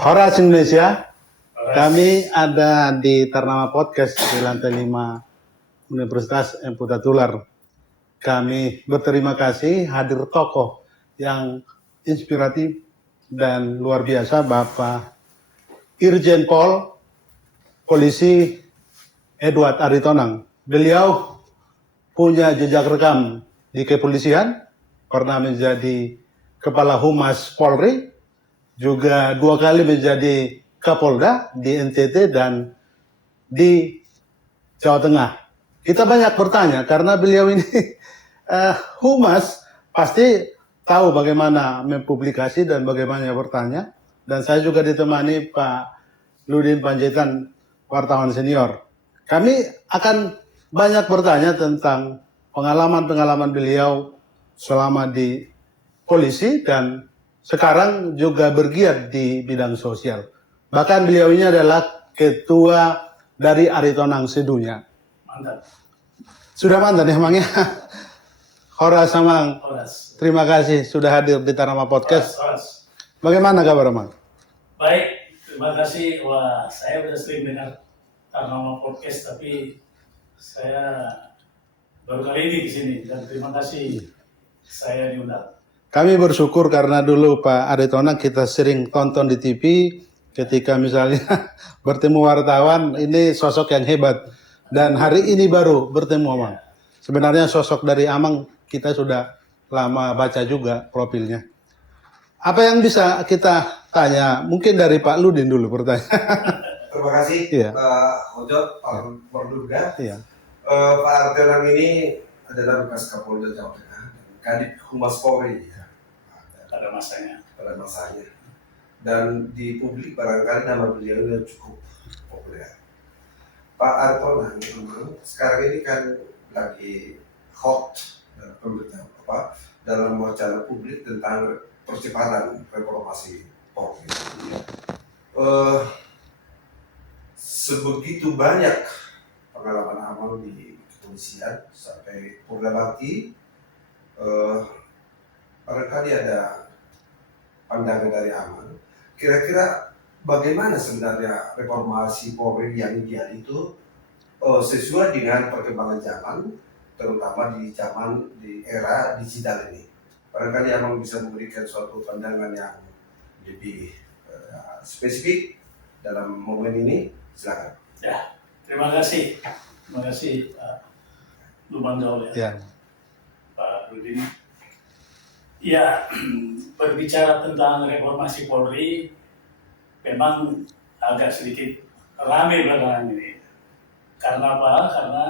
Horas Indonesia, kami ada di Ternama Podcast di lantai 5 Universitas Empu Tatular. Kami berterima kasih hadir tokoh yang inspiratif dan luar biasa, Bapak Irjen Pol Polisi Edward Aritonang. Beliau punya jejak rekam di kepolisian, pernah menjadi Kepala Humas Polri, juga 2 kali menjadi Kapolda di NTT dan di Jawa Tengah. Kita banyak bertanya karena beliau ini humas, pasti tahu bagaimana mempublikasi dan bagaimana bertanya. Dan saya juga ditemani Pak Ludin Panjaitan, wartawan senior. Kami akan banyak bertanya tentang pengalaman-pengalaman beliau selama di polisi dan sekarang juga bergiat di bidang sosial. Bahkan beliau ini adalah ketua dari Aritonang sedunia. Mantap. Sudah mantan ya Mang ya? Horas Samang. Horas. Terima kasih sudah hadir di Ternama Podcast. Horas. Bagaimana kabar Mang? Baik, terima kasih. Wah, saya sudah sering dengar Ternama Podcast, tapi saya baru kali ini di sini dan terima kasih saya diundang. Kami bersyukur karena dulu Pak Aritonang kita sering tonton di TV ketika misalnya bertemu wartawan, ini sosok yang hebat. Dan hari ini baru bertemu Amang. Sebenarnya sosok dari Amang kita sudah lama baca juga profilnya. Apa yang bisa kita tanya? Mungkin dari Pak Ludin dulu bertanya. Terima kasih Pak Ojot, Pak Mordurga. Iya. Pak Aritonang ini adalah bekas Kapolda Jawa Tengah, Kadif Humas Polri. Pada masanya. Dan di publik barangkali nama beliau yang cukup populer. Pak Aritonang memang sekarang ini kan lagi hot dalam wacana publik tentang percepatan reformasi Polri. Sebegitu banyak pengalaman amal di kepolisian sampai Purna Bakti, barangkali ada pandangan dari amal. Kira-kira bagaimana sebenarnya reformasi Polri yang ideal itu sesuai dengan perkembangan zaman, terutama di era digital ini. Barangkali amal bisa memberikan suatu pandangan yang lebih spesifik dalam momen ini. Silakan. Ya, terima kasih Pak Lumandau Ya. Pak Rudin. Ya, berbicara tentang reformasi Polri memang agak sedikit ramai belakangan ini. Karena apa? Karena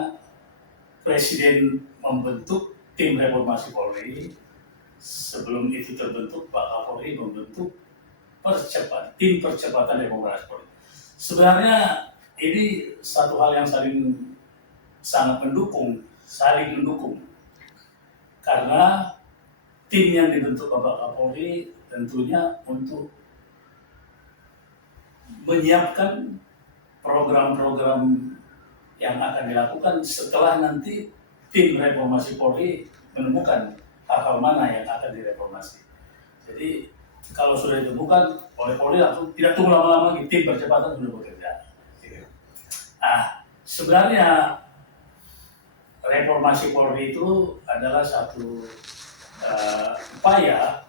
Presiden membentuk tim reformasi Polri. Sebelum itu terbentuk, Pak Kapolri membentuk tim percepatan reformasi Polri. Sebenarnya ini satu hal yang sangat saling mendukung. Karena tim yang dibentuk Bapak Kapolri tentunya untuk menyiapkan program-program yang akan dilakukan setelah nanti tim reformasi Polri menemukan hal-hal mana yang akan direformasi. Jadi kalau sudah ditemukan oleh Polri langsung tidak tunggu lama-lama lagi, tim percepatan sudah bekerja. Sebenarnya reformasi Polri itu adalah satu upaya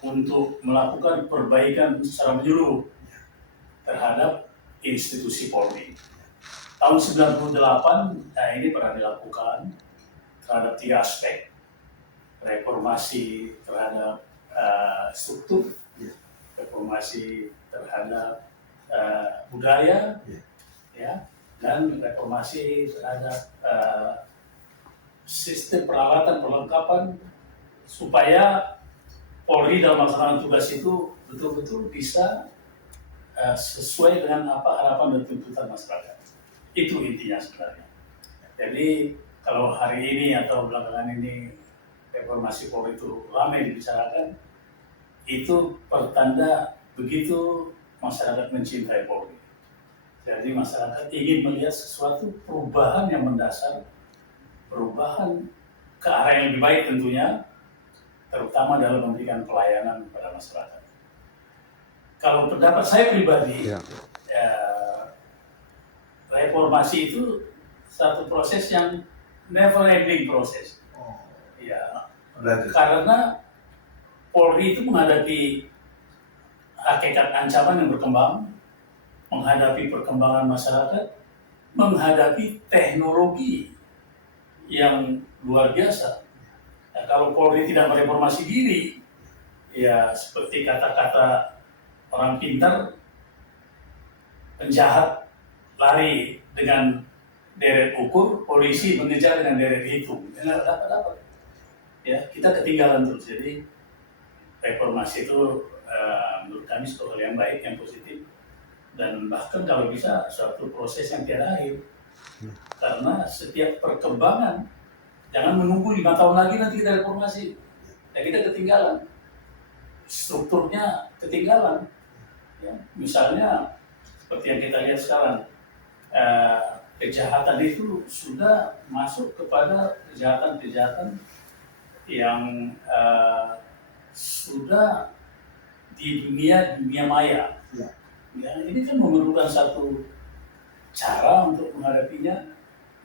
untuk melakukan perbaikan secara menyeluruh terhadap institusi Polri. Tahun 98 ini pernah dilakukan terhadap 3 aspek. Reformasi terhadap struktur, reformasi terhadap budaya, ya, dan reformasi terhadap sistem peralatan perlengkapan supaya Polri dalam melaksanakan tugas itu betul-betul bisa sesuai dengan apa harapan dan tuntutan masyarakat. Itu intinya sebenarnya. Jadi kalau hari ini atau belakangan ini reformasi Polri itu ramai dibicarakan, itu pertanda begitu masyarakat mencintai Polri. Jadi masyarakat ingin melihat sesuatu perubahan yang mendasar, perubahan ke arah yang lebih baik tentunya, terutama dalam memberikan pelayanan kepada masyarakat. kalau pendapat saya pribadi, Ya. ya, reformasi itu satu proses yang never ending proses. Ya, Belajar. karena Polri itu menghadapi hakikat ancaman yang berkembang, menghadapi perkembangan masyarakat, menghadapi teknologi yang luar biasa. Nah, kalau Polri tidak mereformasi diri, ya seperti kata-kata orang pintar, penjahat lari dengan deret ukur, polisi mengejar dengan deret hitung. Nggak dapat. Ya, kita ketinggalan terus. Jadi reformasi itu menurut kami suatu hal yang baik, yang positif, dan bahkan kalau bisa suatu proses yang tiada akhir. Karena setiap perkembangan, jangan menunggu 5 tahun lagi nanti kita reformasi. Ya, kita ketinggalan. Strukturnya ketinggalan. Ya, misalnya seperti yang kita lihat sekarang, kejahatan itu sudah masuk kepada kejahatan-kejahatan yang sudah di dunia maya. Ya. Ya, ini kan memerlukan satu cara untuk menghadapinya,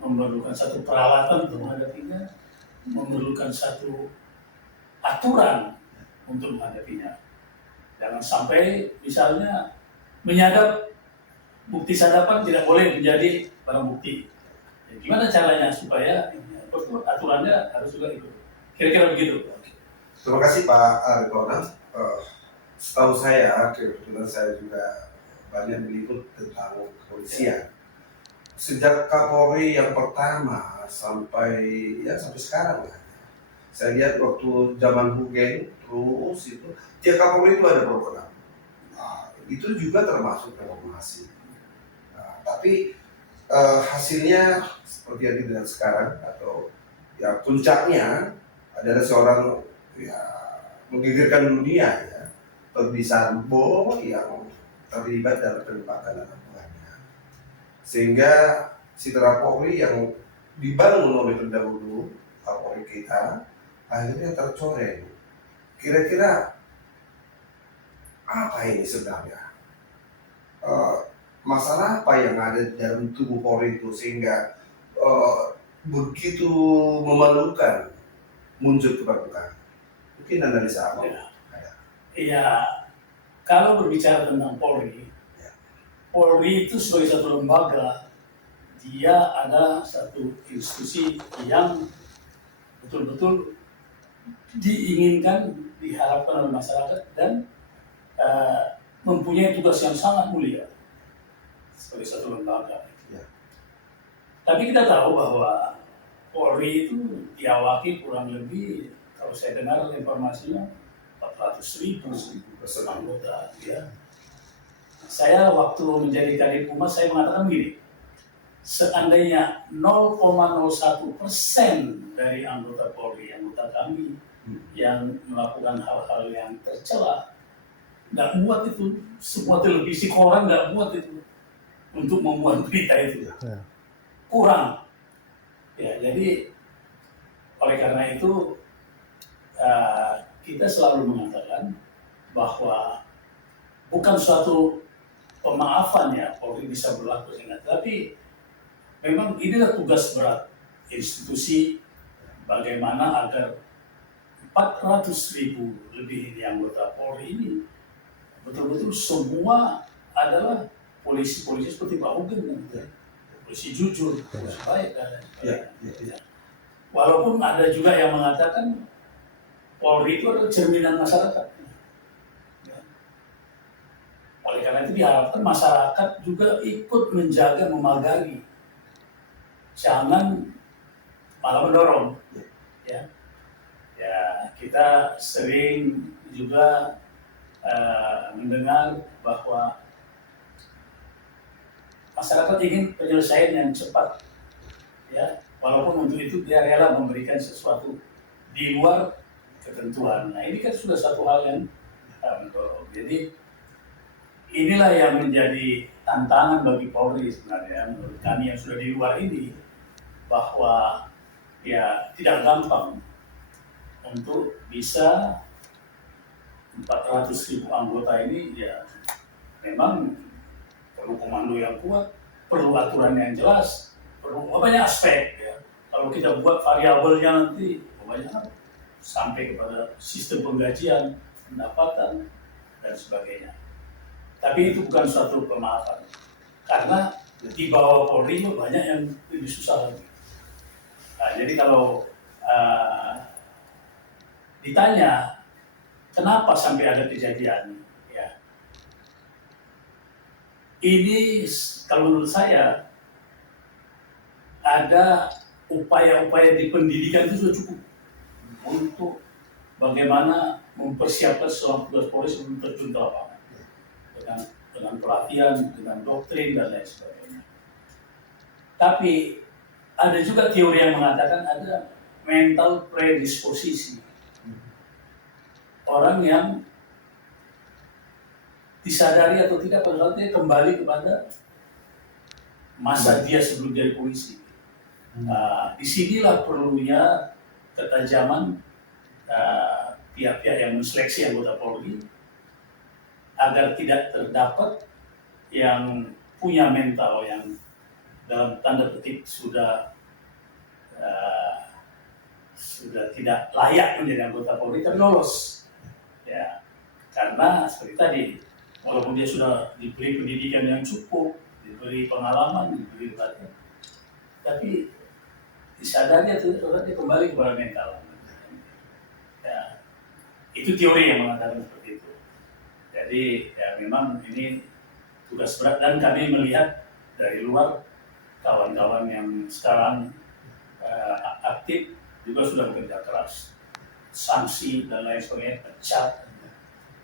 memerlukan satu peralatan untuk menghadapinya, memerlukan satu aturan untuk menghadapinya. Jangan sampai misalnya menyadap bukti sadapan tidak boleh menjadi barang bukti. Ya, gimana caranya supaya betul aturannya harus juga ikut. Kira-kira begitu. Terima kasih Pak Arifona. Setahu saya, kebetulan saya juga banyak meliput tentang kepolisian. Sejak Kapolri yang pertama sampai sekarang lah. Saya lihat waktu zaman Hugeng terus itu tiap Kapolri itu ada program. Nah, itu juga termasuk reformasi. Nah, tapi hasilnya seperti yang kita lihat sekarang atau ya puncaknya adalah seorang ya menggegerkan dunia ya, Verdi Sambo yang terlibat dalam penembakan anak buahnya. Sehingga citra Polri yang dibangun oleh pendahulu Kapolri kita akhirnya tercoreng. Kira-kira apa ini sebenarnya? Masalah apa yang ada dalam tubuh Polri itu sehingga begitu memalukan muncul ke permukaan? Mungkin analisa awal. Iya, kalau berbicara tentang Polri, Polri itu sebagai satu lembaga, dia ada satu institusi yang betul-betul diinginkan, diharapkan oleh masyarakat dan mempunyai tugas yang sangat mulia sebagai satu lembaga. Ya. Tapi kita tahu bahwa Polri itu diawaki kurang lebih, kalau saya dengar informasinya 400.000 anggota. Ya. Saya waktu menjadi Kadif Humas, saya mengatakan begini, seandainya 0,01% dari anggota Polri, anggota kami yang melakukan hal-hal yang tercela, nggak muat itu, semua televisi koran nggak muat itu untuk memuat berita itu, kurang. Ya, jadi oleh karena itu kita selalu mengatakan bahwa bukan suatu pemaafan ya Polri bisa berlaku sehingga, tapi memang inilah tugas berat institusi, bagaimana agar 400.000 lebih anggota Polri ini betul-betul semua adalah polisi-polisi seperti Pak Hugeng, polisi jujur, polisi baik dan sebagainya. Walaupun ada juga yang mengatakan Polri itu adalah cerminan masyarakat. Oleh karena itu diharapkan masyarakat juga ikut menjaga, memagari, jangan malah mendorong. Ya, kita sering juga mendengar bahwa masyarakat ingin penyelesaian yang cepat, ya, walaupun untuk itu dia rela memberikan sesuatu di luar ketentuan. Nah, ini kan sudah satu hal yang mendorong. Jadi inilah yang menjadi tantangan bagi Polri sebenarnya menurut kami yang sudah di luar ini, bahwa ya tidak gampang untuk bisa 400.000 anggota ini ya memang perlu komando yang kuat, perlu aturan yang jelas, perlu banyak aspek ya. Kalau kita buat variabelnya nanti banyak sampai kepada sistem penggajian, pendapatan dan sebagainya. Tapi itu bukan suatu pemaafan, karena di bawah Polri banyak yang lebih susah lagi. Nah, jadi kalau ditanya kenapa sampai ada kejadian, ya ini kalau menurut saya ada upaya-upaya di pendidikan itu sudah cukup untuk bagaimana mempersiapkan seorang petugas Polri sebelum terjun ke lapangan dengan pelatihan, dengan doktrin dan lain sebagainya. Tapi ada juga teori yang mengatakan ada mental predisposisi. Orang yang disadari atau tidak pada saat dia kembali kepada masa dia sebelum jadi polisi. Disinilah perlunya ketajaman pihak-pihak yang menseleksi anggota Polri agar tidak terdapat yang punya mental yang dalam tanda petik sudah tidak layak menjadi anggota Polri tapi lolos, ya karena seperti tadi walaupun dia sudah diberi pendidikan yang cukup, diberi pengalaman, diberi pelatihan, tapi disadari atau dia kembali kepada mental. Ya, itu teori yang mengatakan seperti itu. Jadi ya memang ini tugas berat dan kami melihat dari luar kawan-kawan yang sekarang aktif juga sudah bekerja keras, sanksi dan lain sebagainya pecat.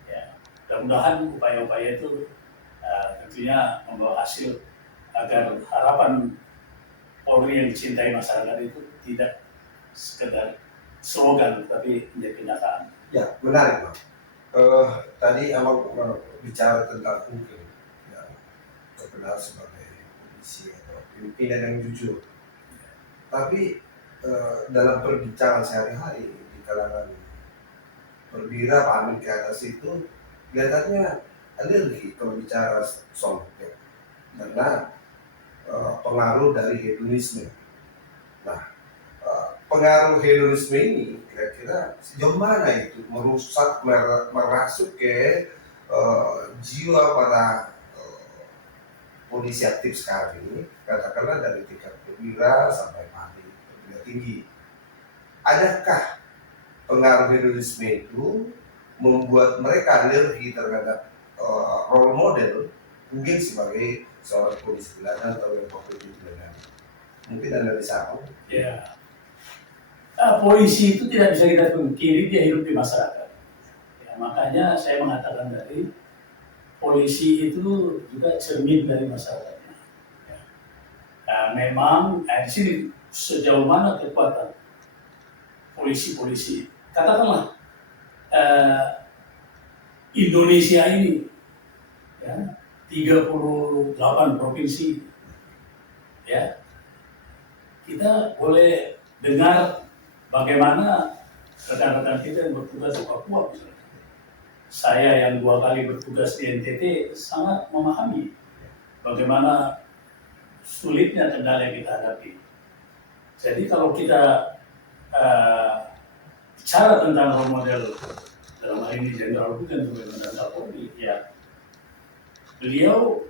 Ya, mudah-mudahan upaya-upaya itu tentunya membawa hasil agar harapan Polri yang dicintai masyarakat itu tidak sekedar slogan tapi menjadi kenyataan. Ya, menarik, Bang. Tadi Abang bicara tentang hukum, ya, terkenal sebagai polisi atau pimpinan yang jujur. Tapi dalam perbincangan sehari-hari di kalangan perwira pamin ke atas itu, kelihatannya alergi kalau bicara soal hukum karena pengaruh dari hedonisme. Nah, pengaruh hedonisme ini kira-kira sejauh mana itu merusak, merasuk ke jiwa para polisi aktif sekarang ini, katakanlah dari tingkat perwira sampai paling perwira tinggi. Adakah pengaruh hedonisme itu membuat mereka alergi terhadap role model mungkin sebagai seorang polisi teladan atau yang polisi teladan? Mungkin Anda bisa. Ya. Polisi itu tidak bisa kita pungkiri dia hidup di masyarakat. Ya, makanya saya mengatakan tadi polisi itu juga cermin dari masyarakatnya. Ya. Nah, memang di sini sejauh mana kekuatan polisi-polisi, katakanlah Indonesia ini, ya, 38 provinsi, ya, kita boleh dengar bagaimana rekan-rekan kita yang bertugas di Papua misalnya. Saya yang 2 kali bertugas di NTT sangat memahami bagaimana sulitnya kendala yang kita hadapi. Jadi kalau kita bicara tentang role model dalam hal ini Jenderal Bukan dan Kapolri, ya beliau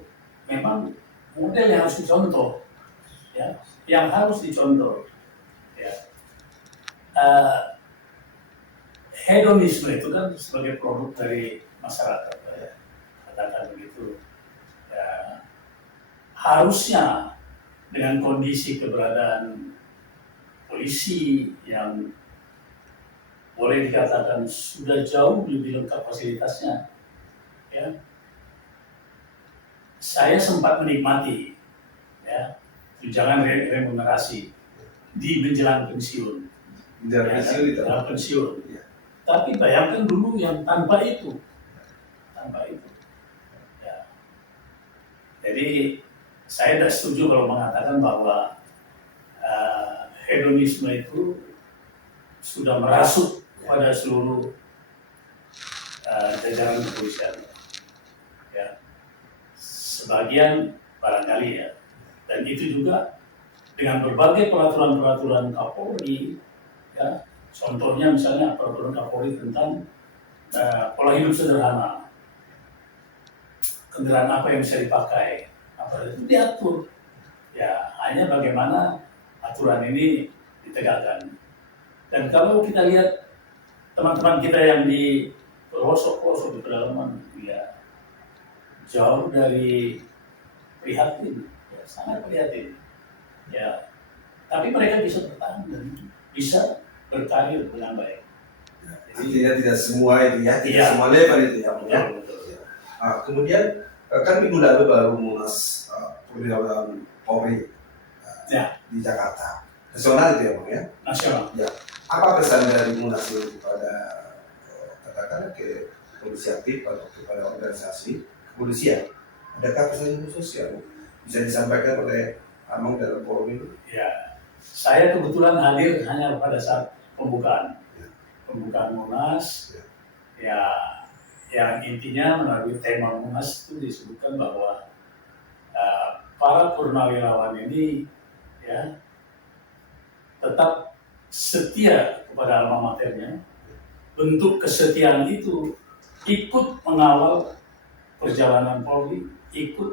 memang model yang harus dicontoh, ya, yang harus dicontoh. Ya. Hedonisme itu kan sebagai produk dari masyarakat, ya, katakan begitu. Ya, harusnya dengan kondisi keberadaan polisi yang boleh dikatakan sudah jauh lebih lengkap fasilitasnya, ya, saya sempat menikmati, ya, tunjangan remunerasi di menjelang pensiun. Menjelang pensiun. Ya. Tapi bayangkan dulu yang tanpa itu. Ya. Jadi saya tidak setuju kalau mengatakan bahwa hedonisme itu sudah merasuk pada seluruh jajaran kepolisian. Ya. sebagian barangkali ya. Dan itu juga dengan berbagai peraturan-peraturan Kapolri, ya, contohnya misalnya peraturan Kapolri tentang pola hidup sederhana, kendaraan apa yang bisa dipakai, apa itu diatur. Ya, hanya bagaimana aturan ini ditegakkan. Dan kalau kita lihat teman-teman kita yang di pelosok-pelosok di pedalaman, ya jauh dari prihatin, ya, sangat prihatin. Ya, tapi mereka bisa bertahan dan bisa berkarir dengan baik. Artinya tidak semua itu ya, tidak Iya. semua level itu ya. Betul, betul. Kemudian kan minggu lalu baru Munas Perwirawan Polri Ya. di Jakarta. Nasional itu ya Bang ya. Nasional. Ya. Apa pesan dari Munas itu kepada katakanlah ke polisi aktif atau kepada organisasi kepolisian? Adakah pesan khusus yang bisa disampaikan oleh Amang dalam forum ini? Ya, saya kebetulan hadir hanya pada saat pembukaan Munas. Ya, yang intinya melalui tema Munas itu disebutkan bahwa para purnawirawan ini ya tetap setia kepada alma maternya. Bentuk kesetiaan itu ikut mengawal perjalanan Polri, ikut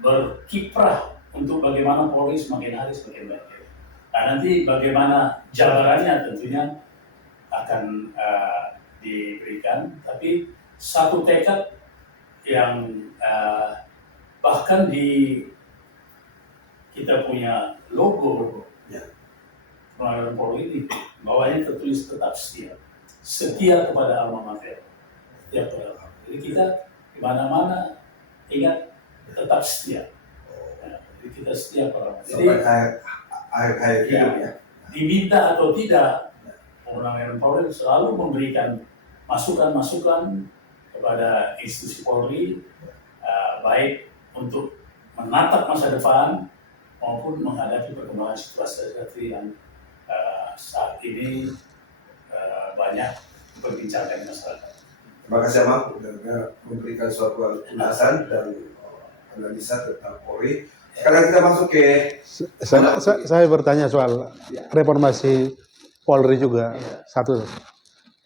berkiprah untuk bagaimana Polri semakin hari semakin baik. Nah, nanti bagaimana jabarannya tentunya akan diberikan, tapi satu tekad yang bahkan di kita punya logo pengadilan Polri ini bawahnya tertulis tetap setia kepada alma mater. Ya, jadi kita di mana-mana ingat tetap setia. Jadi kita setia pada. Jadi akhir hidup ya. Diminta atau tidak, Purnawirawan Polri selalu memberikan masukan-masukan kepada institusi Polri, baik untuk menatap masa depan maupun menghadapi perkembangan situasi yang saat ini banyak diperbincangkan masyarakat. Terima kasih Amang sudah memberikan suatu ulasan dan analisa tentang Polri. Sekarang kita masuk ke Saya bertanya soal reformasi Polri juga. Satu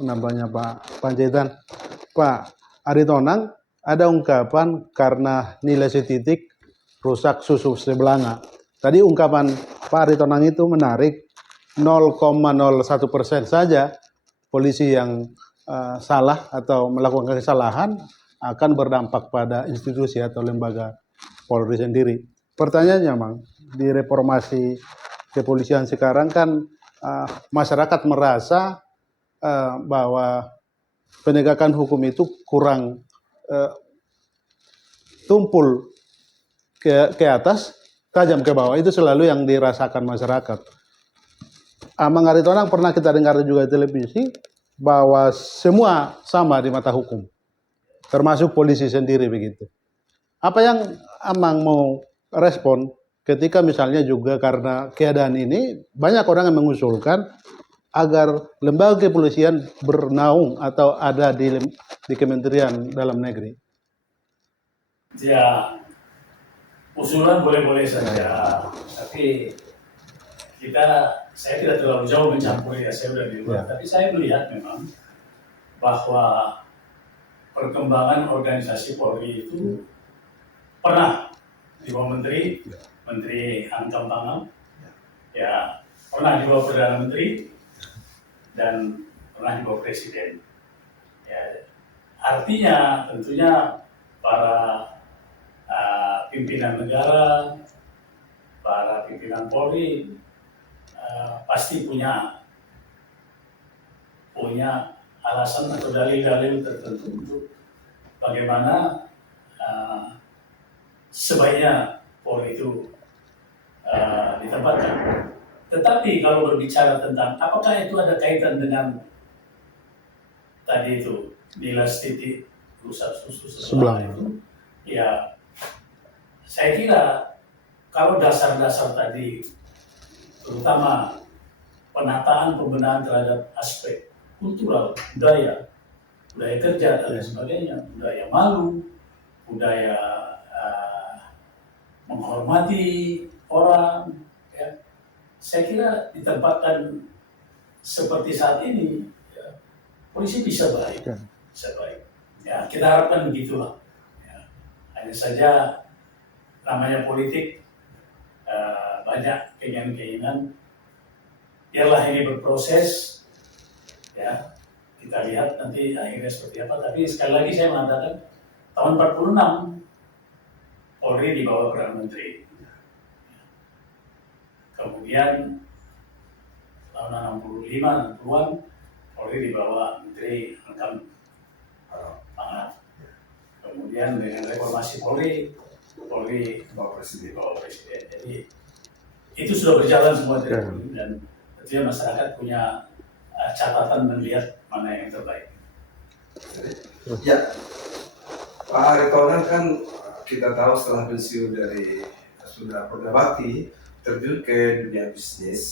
penambahnya Pak Panjaitan. Pak Aritonang, ada ungkapan karena nilai setitik rusak susu sebelanga. Tadi ungkapan Pak Aritonang itu menarik, 0,01% saja polisi yang salah atau melakukan kesalahan akan berdampak pada institusi atau lembaga Polri sendiri. Pertanyaannya, Mang, di reformasi kepolisian sekarang kan masyarakat merasa bahwa penegakan hukum itu kurang tumpul ke atas, tajam ke bawah. Itu selalu yang dirasakan masyarakat. Amang Aritonang pernah kita dengar juga di televisi bahwa semua sama di mata hukum, termasuk polisi sendiri begitu. Apa yang Amang mau respon ketika misalnya juga karena keadaan ini banyak orang yang mengusulkan agar lembaga kepolisian bernaung atau ada di Kementerian Dalam Negeri? Ya, usulan boleh-boleh saja, tapi saya tidak terlalu jauh mencampuri ya, saya sudah di luar. Tapi saya melihat memang bahwa perkembangan organisasi Polri itu pernah di bawah Menteri Hankam Pangal, ya pernah di bawah Perdana Menteri dan pernah di bawah Presiden. Ya, artinya tentunya para pimpinan negara, para pimpinan Polri pasti punya alasan atau dalil-dalil tertentu untuk bagaimana sebaiknya Polri itu ditempatkan. Tetapi kalau berbicara tentang apakah itu ada kaitan dengan tadi itu nilai titik rusak susu sebelah itu, ya saya kira kalau dasar-dasar tadi, terutama penataan pembenahan terhadap aspek kultural, budaya kerja dan sebagainya, budaya malu, budaya menghormati orang. Ya. Saya kira ditempatkan seperti saat ini, ya, polisi bisa baik, Ya. bisa baik. Ya, kita harapkan begitulah. Ya. Hanya saja namanya politik, banyak keinginan-keinginan. Biarlah ini berproses, ya. Kita lihat nanti akhirnya seperti apa. Tapi sekali lagi saya mengatakan tahun 46 Polri di bawah Perdana Menteri. Kemudian tahun 65, 60-an Polri di bawah Menteri Angkatan Pangan. Kemudian dengan reformasi Polri di bawah Presiden. Jadi itu sudah berjalan semua dan tentunya masyarakat punya catatan melihat mana yang terbaik. Ya, Pak Arief kan kita tahu setelah pensiun dari sudah pernah bakti terjun ke dunia bisnis,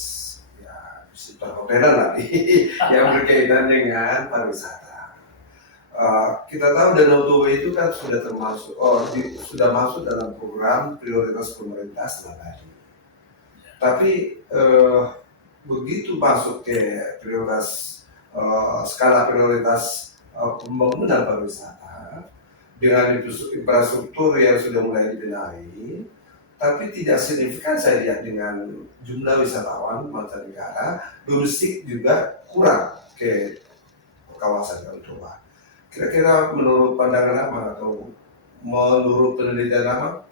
ya bisnis perhotelan lagi yang berkaitan dengan pariwisata. Kita tahu Danau Toba itu kan sudah termasuk, sudah masuk dalam program prioritas pemerintah setelah tadi. Tapi begitu masuk ke prioritas skala prioritas pembangunan pariwisata dengan infrastruktur yang sudah mulai dibenahi, tapi tidak signifikan saya lihat dengan jumlah wisatawan mancanegara, domestik juga kurang ke kawasan Danau Toba. Kira-kira menurut pandangan apa atau menurut penelitian apa,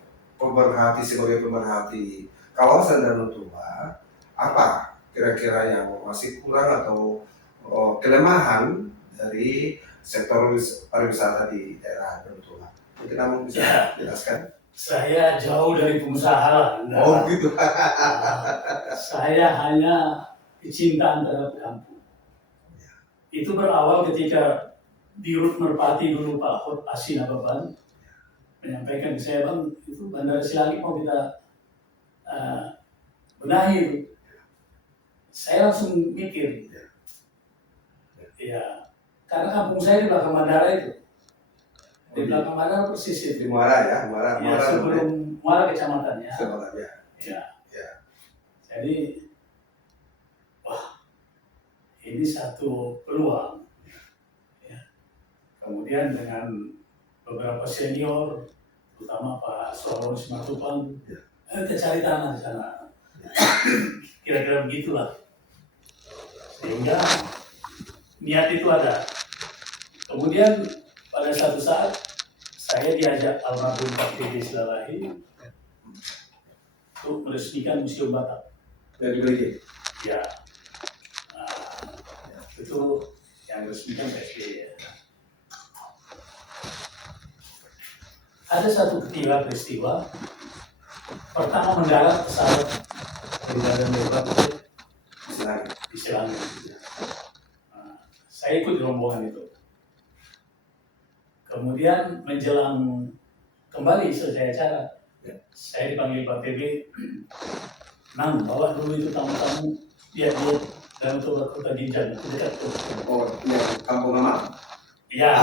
sebagai pemerhati kawasan Danau Toba, apa kira-kira yang masih kurang atau kelemahan dari sektor pariwisata di daerah Danau Toba? Mungkin kamu bisa jelaskan? Saya jauh dari pengusaha. Oh gitu. Saya hanya kecintaan terhadap kampung. Itu berawal ketika di Rut Merpati dulu Pak Hot Asin Ababan menyampaikan ke saya, Bang, itu Bandara Silangit mau kita benahi. Saya langsung mikir, ya, karena kampung saya di belakang bandara itu. Di belakang Muara persis itu. Di Muara ya, Muara. Ya, sebelum Muara kecamatannya. Ya. Ya. Jadi, wah, ini satu peluang. Ya. Kemudian dengan beberapa senior, terutama Pak Solon Simatupang, kita cari tanah di sana. Kira-kira begitulah. Sehingga niat itu ada. Kemudian pada satu saat saya diajak almarhum Pak Dede Silalahi untuk meresmikan Museum Batak. Ya, itu yang resmikan PSBY. Ada satu peristiwa pertama mendarat pesawat dari Medan Lebar di Selangor. Saya ikut rombongan itu. Kemudian menjelang kembali selesai acara, saya dipanggil Pak TB, Nang, bawa dulu itu tamu-tamu, lihat Danau Toba Kota Binjai, dekat tuh. Oh, ya, Kampung Amal. Ya.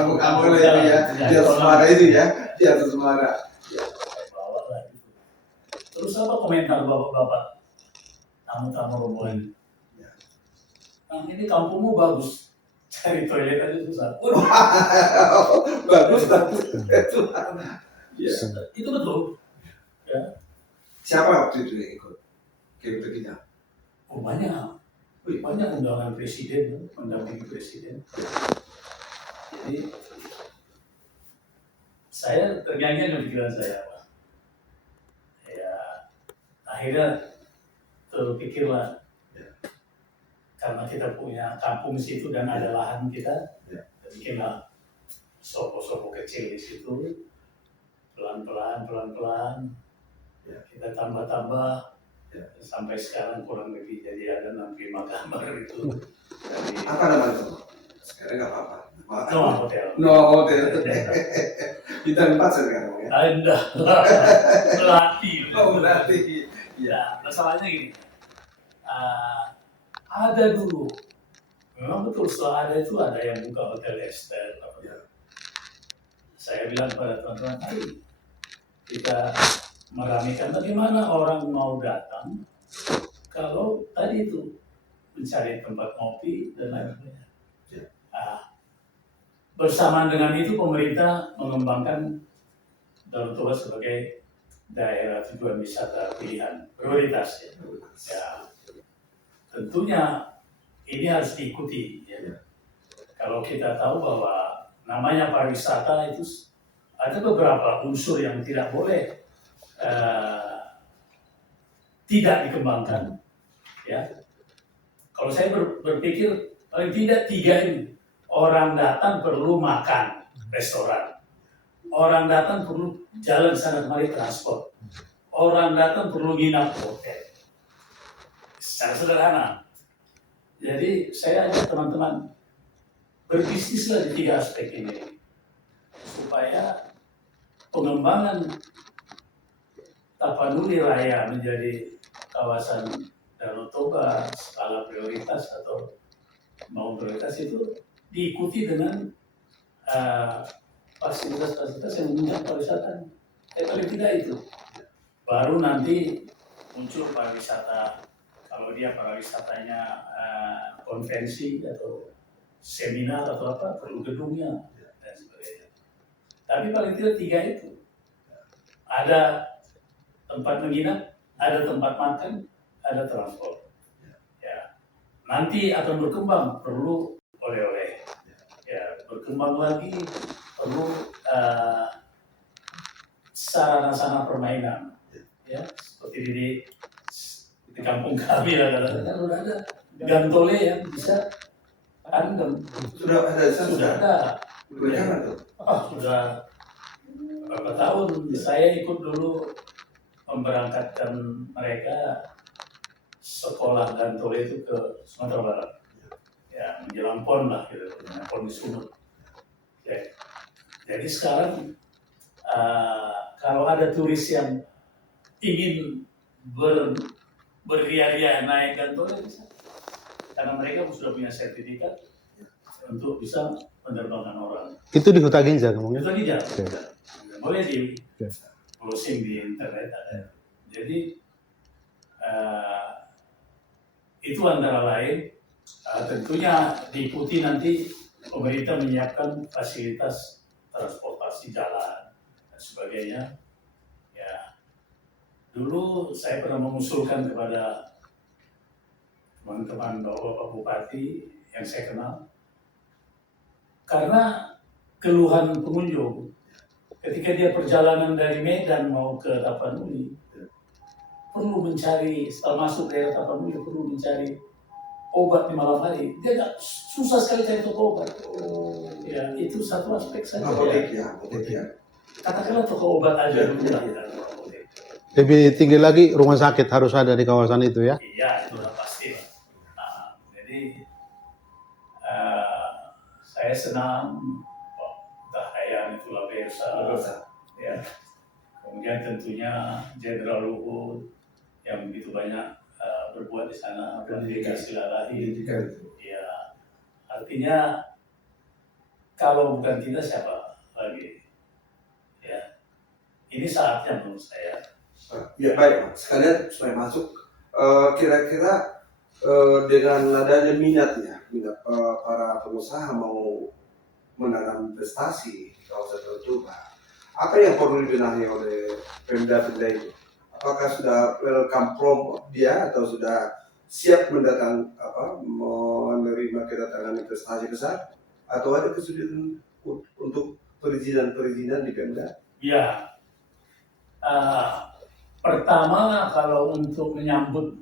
Kampung Amal itu ya, di atas Muara itu ya, di atas Muara. Bawa lah itu. Terus apa komentar bapak-bapak tamu-tamu rombongan? Nang, ini kampungmu bagus. Cari toilet aja susah. Bagus kan? Itu betul. Ya. Siapa waktu itu yang ikut? Kita. Oh, banyak undangan presiden, mendampingi presiden. Jadi saya terngiang-ngiang dengan pikiran saya, Pak. Ya, akhirnya terpikirlah. Karena kita punya kampung di situ dan ada lahan kita, bikinlah sopo-sopo kecil di situ, pelan-pelan, kita tambah, sampai sekarang kurang lebih jadi ada 65 kamar itu. Dari Apa namanya itu? Sekarang nggak apa-apa. No Hotel. Bintang 4 sekarang ya. Anda melatih. Ya, masalahnya gini. Ada dulu, memang betul setelah ada itu ada yang buka hotel Esther. saya bilang pada teman-teman, ayo kita meramaikan bagaimana orang mau datang kalau tadi itu mencari tempat ngopi dan lain-lain. Nah, bersamaan dengan itu pemerintah mengembangkan Danau Toba sebagai daerah tujuan wisata pilihan prioritas. Ya, tentunya ini harus diikuti. Ya. Kalau kita tahu bahwa namanya pariwisata itu ada beberapa unsur yang tidak boleh tidak dikembangkan. Ya, kalau saya berpikir paling tidak 3 ini, orang datang perlu makan restoran, orang datang perlu jalan sana kemari transport, orang datang perlu nginap hotel. Secara sederhana. Jadi saya ajak teman-teman berbisnislah di 3 aspek ini supaya pengembangan Tapanuli Raya menjadi kawasan Danau Toba skala prioritas atau mau prioritas itu diikuti dengan fasilitas-fasilitas yang menunjang pariwisata. Paling tidak itu. Baru nanti muncul pariwisata, kalau dia pariwisatanya konvensi atau seminar atau apa, perlu gedungnya dan sebagainya. Tapi paling tidak 3 itu. Ada tempat menginap, ada tempat makan, ada transport. Ya. Nanti akan berkembang, perlu oleh-oleh. Ya, berkembang lagi, perlu sarana-sarana permainan. Ya, seperti di kampung kami kan udah ada gantole yang bisa andem. Sudah ada Sudah ada. Bagaimana tuh? Sudah berapa tahun saya ikut dulu memberangkatkan mereka sekolah gantole itu ke Sumatera Barat. Ya, menjelang PON lah gitu, PON di Sumut. Ya. Jadi sekarang kalau ada turis yang ingin beria-ria naik gantole bisa, karena mereka sudah punya sertifikat untuk bisa menerbangkan orang. Itu di Huta Ginza ngomongnya? Itu aja, boleh di browsing di internet ada. Jadi itu antara lain tentunya diikuti nanti pemerintah menyiapkan fasilitas transportasi jalan dan sebagainya. Ya, dulu saya pernah mengusulkan kepada teman-teman Bapak Bupati yang saya kenal, karena keluhan pengunjung ketika dia perjalanan dari Medan mau ke Tapanuli perlu mencari, setelah masuk daerah Tapanuli perlu mencari obat di malam hari, dia nggak susah sekali cari toko obat. Ya, itu satu aspek saja. Apotek ya. Katakanlah toko obat aja dulu lah. Lebih tinggi lagi rumah sakit harus ada di kawasan itu ya? Iya, itu udah pasti. Nah, jadi saya senang Dahayan itu Labersa. Ya. Kemudian tentunya Jenderal Luhut yang begitu banyak berbuat di sana, Andika Silalahi. Ya, artinya kalau bukan kita siapa lagi? Ya, ini saatnya menurut saya. Ya baik, sekalian supaya masuk, kira-kira dengan adanya minat para pengusaha mau menanam investasi di kawasan Danau Toba, apa yang perlu dibenahi oleh Pemda itu? Apakah sudah welcome prompt dia atau sudah siap menerima kedatangan investasi besar, atau ada kesulitan untuk perizinan di Pemda? Ya, pertama kalau untuk menyambut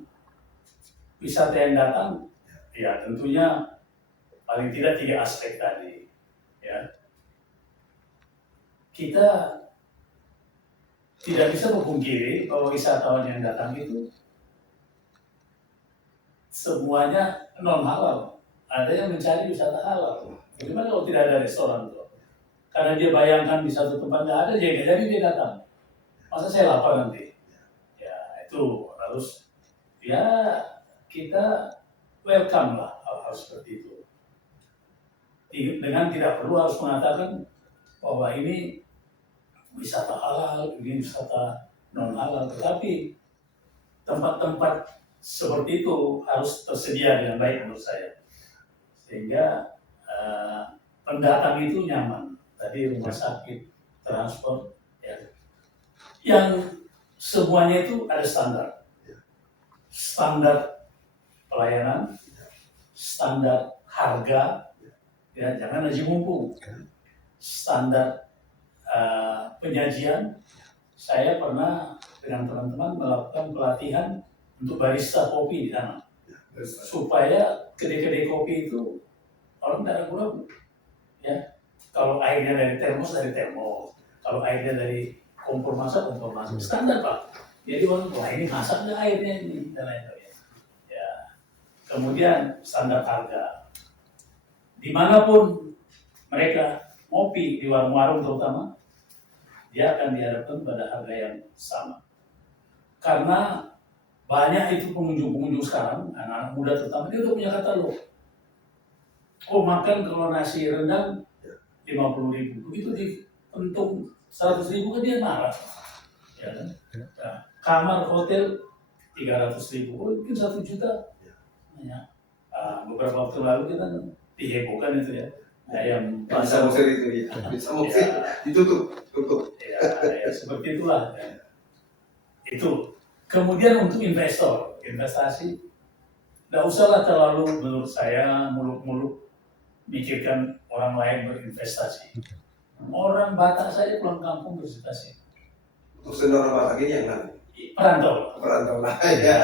wisata yang datang, ya tentunya paling tidak 3 aspek tadi. Ya, kita tidak bisa memungkiri bahwa wisatawan yang datang itu semuanya non halal. Ada yang mencari wisata halal. Bagaimana kalau tidak ada restoran tuh? Karena dia bayangkan di satu tempat nggak ada, jadi dia datang. Masa saya lapar nanti? Ya itu harus, ya kita welcome lah hal-hal seperti itu. Dengan tidak perlu harus mengatakan bahwa ini wisata halal, ini wisata non halal, tetapi tempat-tempat seperti itu harus tersedia dengan baik menurut saya, sehingga pendatang itu nyaman. Tadi rumah sakit, transport, ya, yang semuanya itu ada standar pelayanan, standar harga, ya jangan aja mumpung, standar penyajian. Saya pernah dengan teman-teman melakukan pelatihan untuk barista kopi di sana, supaya kedai-kedai kopi itu orang tidak ragu-ragu. Ya, kalau airnya dari termos, kalau airnya dari kompor masak, standar Pak. Jadi orang, wah ini masak nggak airnya ini, dan lain-lain. Ya, kemudian standar harga. Dimanapun mereka ngopi, di warung-warung terutama, dia akan dihadapkan pada harga yang sama. Karena banyak itu pengunjung-pengunjung sekarang, anak-anak muda terutama, dia udah punya katalog. Oh makan kalau nasi rendang 50.000, begitu dihitung 100.000 kan dia marah. Ya kan? Nah, kamar hotel 300.000, oh mungkin 1 juta. Ya. Beberapa waktu lalu kita dihebohkan itu ya, ayam Bisa musir itu ya, bisa musir, ditutup. Ya, seperti itulah. Ya. Itu. Kemudian untuk investasi, tidak usahlah terlalu menurut saya muluk-muluk mikirkan orang lain berinvestasi. Orang Batak saja pulang kampung berinvestasi. Untuk senior Batak ini yang mana? Perantau lah ya.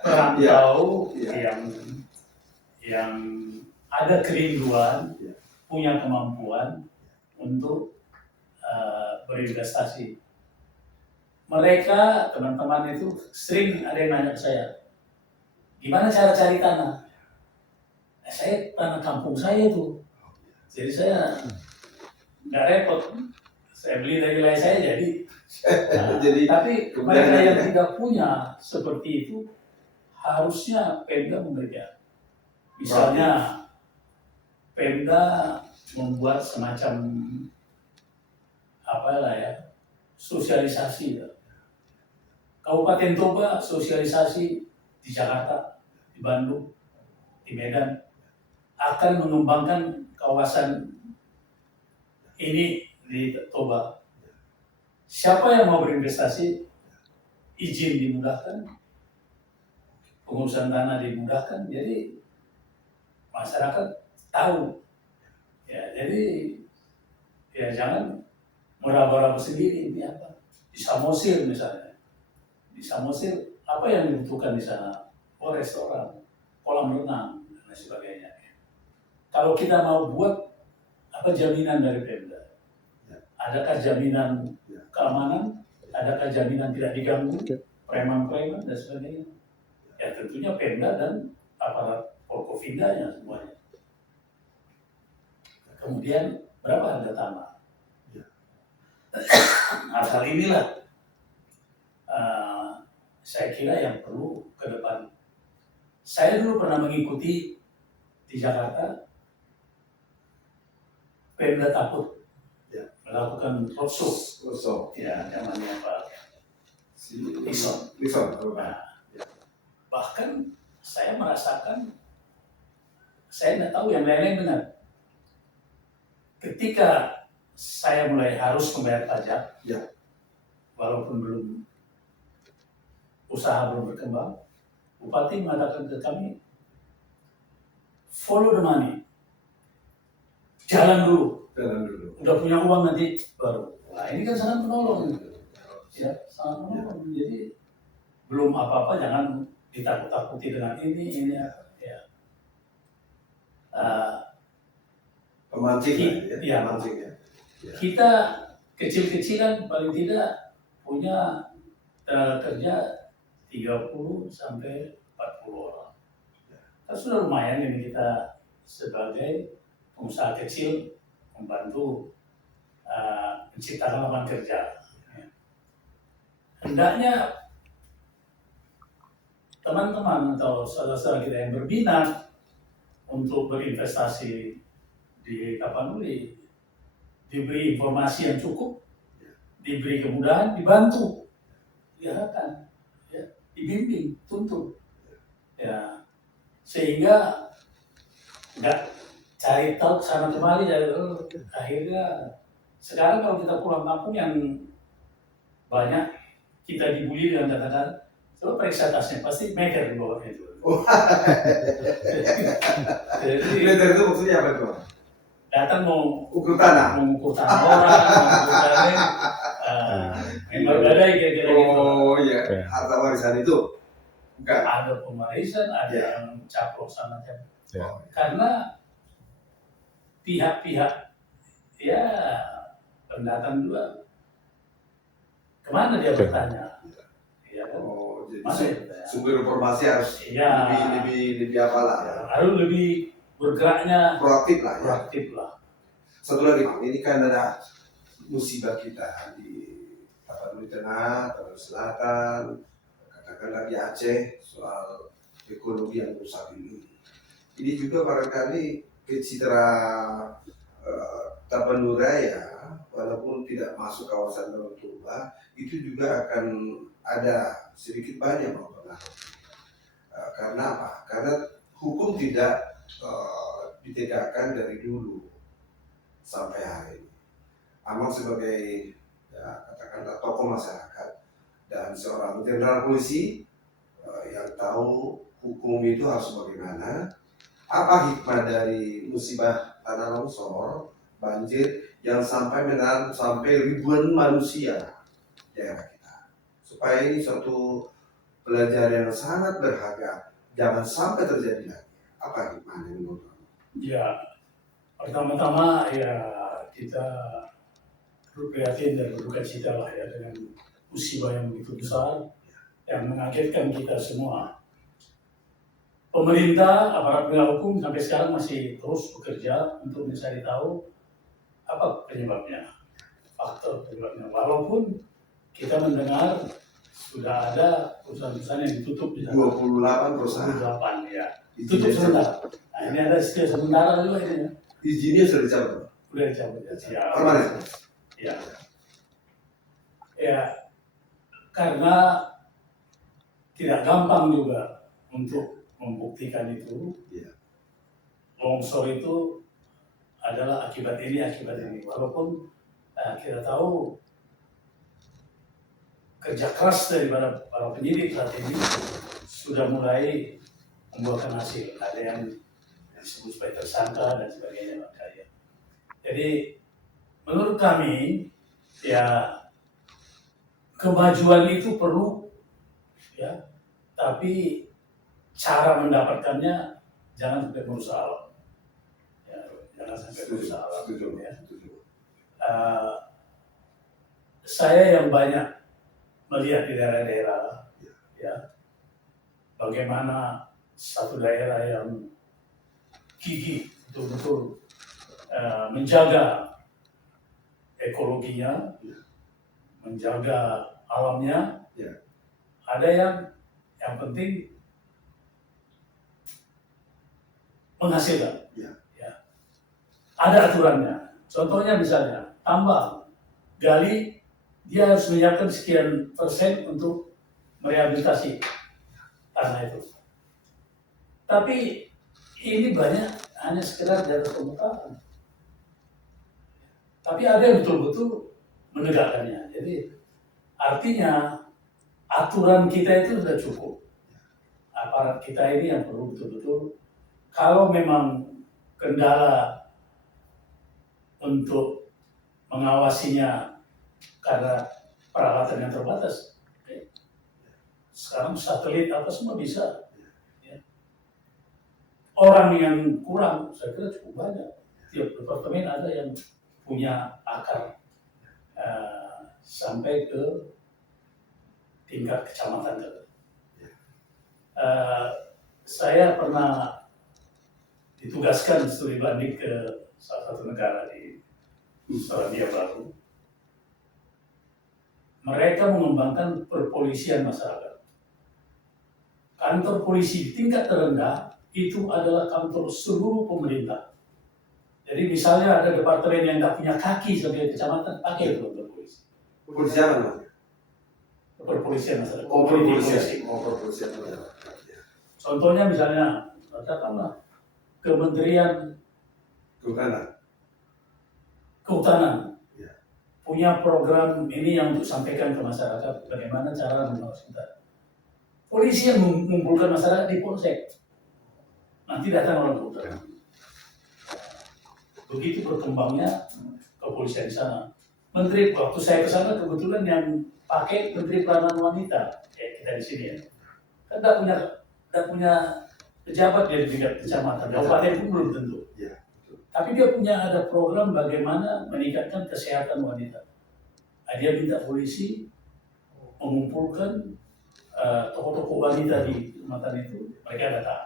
Perantau Ya. yang ada kerinduan, punya kemampuan untuk berinvestasi. Mereka, teman-teman itu sering ada yang nanya ke saya, gimana cara cari tanah? Saya tanah kampung saya tuh, jadi saya nggak repot, saya beli dari wilayah saya jadi. Jadi tapi mereka yang tidak punya seperti itu harusnya Pemda memberikan. Misalnya Pemda membuat semacam sosialisasi. Kabupaten Toba sosialisasi di Jakarta, di Bandung, di Medan akan mengembangkan kawasan ini di Toba. Siapa yang mau berinvestasi, izin dimudahkan, pengurusan tanah dimudahkan, jadi masyarakat tahu. Ya, jadi ya jangan meraba-raba sendiri ini apa. Di Samosir misalnya, di Samosir apa yang dibutuhkan di sana? Oh restoran, kolam renang dan lain sebagainya. Kalau kita mau buat apa jaminan dari Pemda? Adakah jaminan keamanan? Adakah jaminan tidak diganggu? Preman-preman dan sebagainya. Ya tentunya Pemda dan aparat Forkopimda-nya semuanya. Kemudian berapa harga tanah? Hal inilah saya kira yang perlu ke depan. Saya dulu pernah mengikuti di Jakarta, Pemda takut melakukan roadshow. Ya, namanya Pak Lison. Nah, bahkan saya merasakan, saya tidak tahu yang lain-lain dengar. Ketika saya mulai harus membayar pajak, walaupun usaha belum berkembang, Bupati mengatakan ke kami, follow the money, jalan dulu. Udah punya uang nanti baru. Nah ini kan sangat menolong. Ya, sangat menolong. Jadi belum apa-apa jangan ditakut-takuti dengan ini ya. Pemancing ya. Kita kecil-kecilan paling tidak punya tenaga kerja 30 sampai 40 orang. Kan sudah lumayan ini kita sebagai pengusaha kecil membantu menciptakan lapangan kerja. Hendaknya teman-teman atau saudara-saudara kita yang berminat untuk berinvestasi di Tapanuli, diberi informasi yang cukup, diberi kemudahan, dibantu, diarahkan, ya, dibimbing, tuntun, ya, sehingga nggak cari tahu sana kemari, akhirnya sekarang kalau kita pulang kampung yang banyak kita dibully dengan kata-kata, coba periksa tasnya, pasti meter di bawahnya itu. Jadi Meter itu maksudnya apa itu? datang mau Ukur tanah. mengukur tanah orang, mengukur tanah, memang badai kira-kira gitu. Oh iya, Oke. harta warisan itu bukan. Ada pemarisan, ada Ya. yang caplosan macam. Ya. Karena pihak-pihak ya pendatang juga kemana dia Oke. bertanya? Ya kan? Oh, jadi Mana dia bertanya? sumber informasi harus Iya. lebih apalah ya. Harus lebih bergeraknya Proaktif lah ya. proaktif lah. Satu lagi Bang, ini kan ada musibah kita di Tapanuli Tengah, Tapanuli Selatan, katakanlah di Aceh soal ekonomi yang rusak ini. Ini juga barangkali ke citra Tapanuli Raya, walaupun tidak masuk kawasan Danau Toba, itu juga akan ada sedikit banyak mempengaruhi. Karena apa? Karena hukum tidak ditegakkan dari dulu sampai hari ini. Amang sebagai ya, katakanlah tokoh masyarakat dan seorang jenderal polisi yang tahu hukum itu harus bagaimana. Apa hikmah dari musibah tanah longsor, banjir yang sampai menahan sampai ribuan manusia di daerah kita. Supaya ini suatu pelajaran yang sangat berharga, jangan sampai terjadi lagi. Apa hikmahnya menurut kamu? Ya, pertama-tama ya kita prihatin dan berduka cita lah ya dengan musibah yang begitu besar yang mengagetkan kita semua. Pemerintah, aparat penegak hukum sampai sekarang masih terus bekerja untuk mencari tahu apa penyebabnya, faktor penyebabnya. Walaupun kita mendengar sudah ada perusahaan-perusahaan yang ditutup di sana. 28 perusahaan. 28 ya. Tutup sementara. Nah, ini ada istilah sementara juga ini ya. Izinnya sudah dicabut. Udah dicabut ya. Siap. Permanen. Ya. Ya, karena tidak gampang juga untuk membuktikan itu. Iya. Longsor itu adalah akibat ini, akibat ini. Walaupun kita tahu kerja keras daripada para penyidik saat ini sudah mulai membuahkan hasil. Ada yang disebut sebagai tersangka dan sebagainya. Jadi menurut kami ya kemajuan itu perlu ya, tapi cara mendapatkannya jangan sampai merusak alam. Ya, jangan sampai merusak alam. Ya. Saya yang banyak melihat di daerah-daerah, ya, bagaimana satu daerah yang gigih betul-betul menjaga ekologinya, menjaga alamnya. Ya. Ada yang penting menghasilkan. Ya. Ya. Ada aturannya. Contohnya misalnya tambang, gali, dia harus menyiapkan sekian persen untuk merehabilitasi tanah itu. Tapi ini banyak hanya sekedar dari permukaan. Tapi ada yang betul-betul menegakkannya. Jadi artinya aturan kita itu sudah cukup. Aparat kita ini yang perlu betul-betul, kalau memang kendala untuk mengawasinya karena peralatan yang terbatas, sekarang satelit apa semua bisa. Ya. Orang yang kurang, saya kira cukup banyak. Tiap departemen ada yang punya akar sampai ke tingkat kecamatan. Saya pernah ditugaskan studi banding ke salah satu negara di Selandia Baru. Mereka mengembangkan perpolisian masyarakat. Kantor polisi di tingkat terendah itu adalah kantor seluruh pemerintah. Jadi misalnya ada departemen yang nggak punya kaki sebagai kecamatan, pakai itu untuk polisi. Polisi apa namanya? Kepolisian masalah. Oh, polisi. kepolisian. Contohnya misalnya, katakanlah Kementerian Kehutanan Ya. punya program ini yang untuk sampaikan ke masyarakat bagaimana cara mengurus hutan. Polisi yang mengumpulkan masyarakat di polsek. Nanti datang orang hutan. Begitu berkembangnya kepolisian di sana. Menteri, waktu saya ke sana kebetulan yang pakai Menteri Peranan Wanita, kayak kita di sini ya. Kan tidak punya pejabat dia di tingkat kecamatan, kabupaten pun belum tentu. Ya. Tapi dia punya ada program bagaimana meningkatkan kesehatan wanita. Dia minta polisi mengumpulkan tokoh-tokoh wanita di kecamatan itu, mereka datang.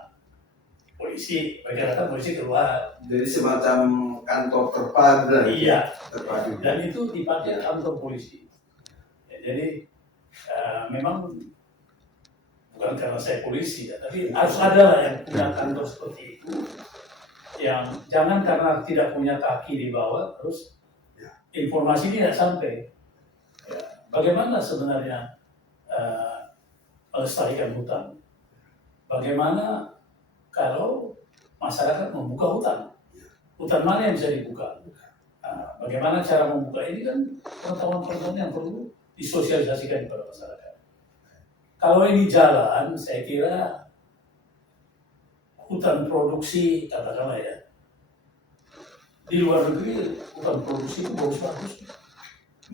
Mereka datang, polisi keluar. Jadi semacam kantor terpadu. Iya. Terpadu. Dan itu dipakai kantor polisi. Ya, jadi memang bukan karena saya polisi ya, tapi harus ada lah yang punya kantor seperti itu. Yang jangan karena tidak punya kaki di bawah, terus informasi tidak sampai. Ya, bagaimana sebenarnya melestarikan hutan? Bagaimana kalau masyarakat membuka hutan? Hutan mana yang bisa dibuka? Nah, bagaimana cara membuka ini kan pengetahuan-pengetahuan yang perlu disosialisasikan kepada masyarakat. Kalau ini jalan, saya kira hutan produksi, katakanlah ya, di luar negeri hutan produksi itu bagus-bagus.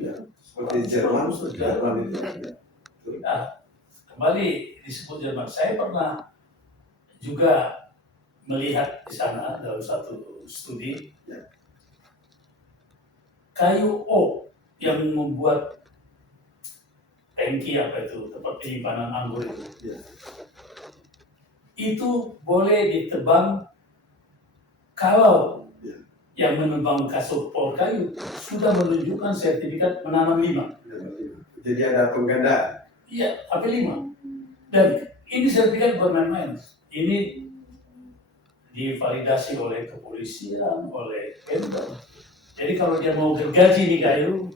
Ya, Seperti Jerman, Jerman itu. Nah, kembali disebut Jerman. Saya pernah juga melihat di sana dalam satu studi kayu oak yang membuat tangki apa itu tempat penyimpanan anggur itu boleh ditebang kalau yang menebang kasut pohon kayu sudah menunjukkan sertifikat menanam 5. Jadi ada penggandaan. Iya, sampai 5. Dan ini sertifikat bermain-main. Ini divalidasi oleh kepolisian, oleh Pemda. Jadi kalau dia mau gergaji di kayu,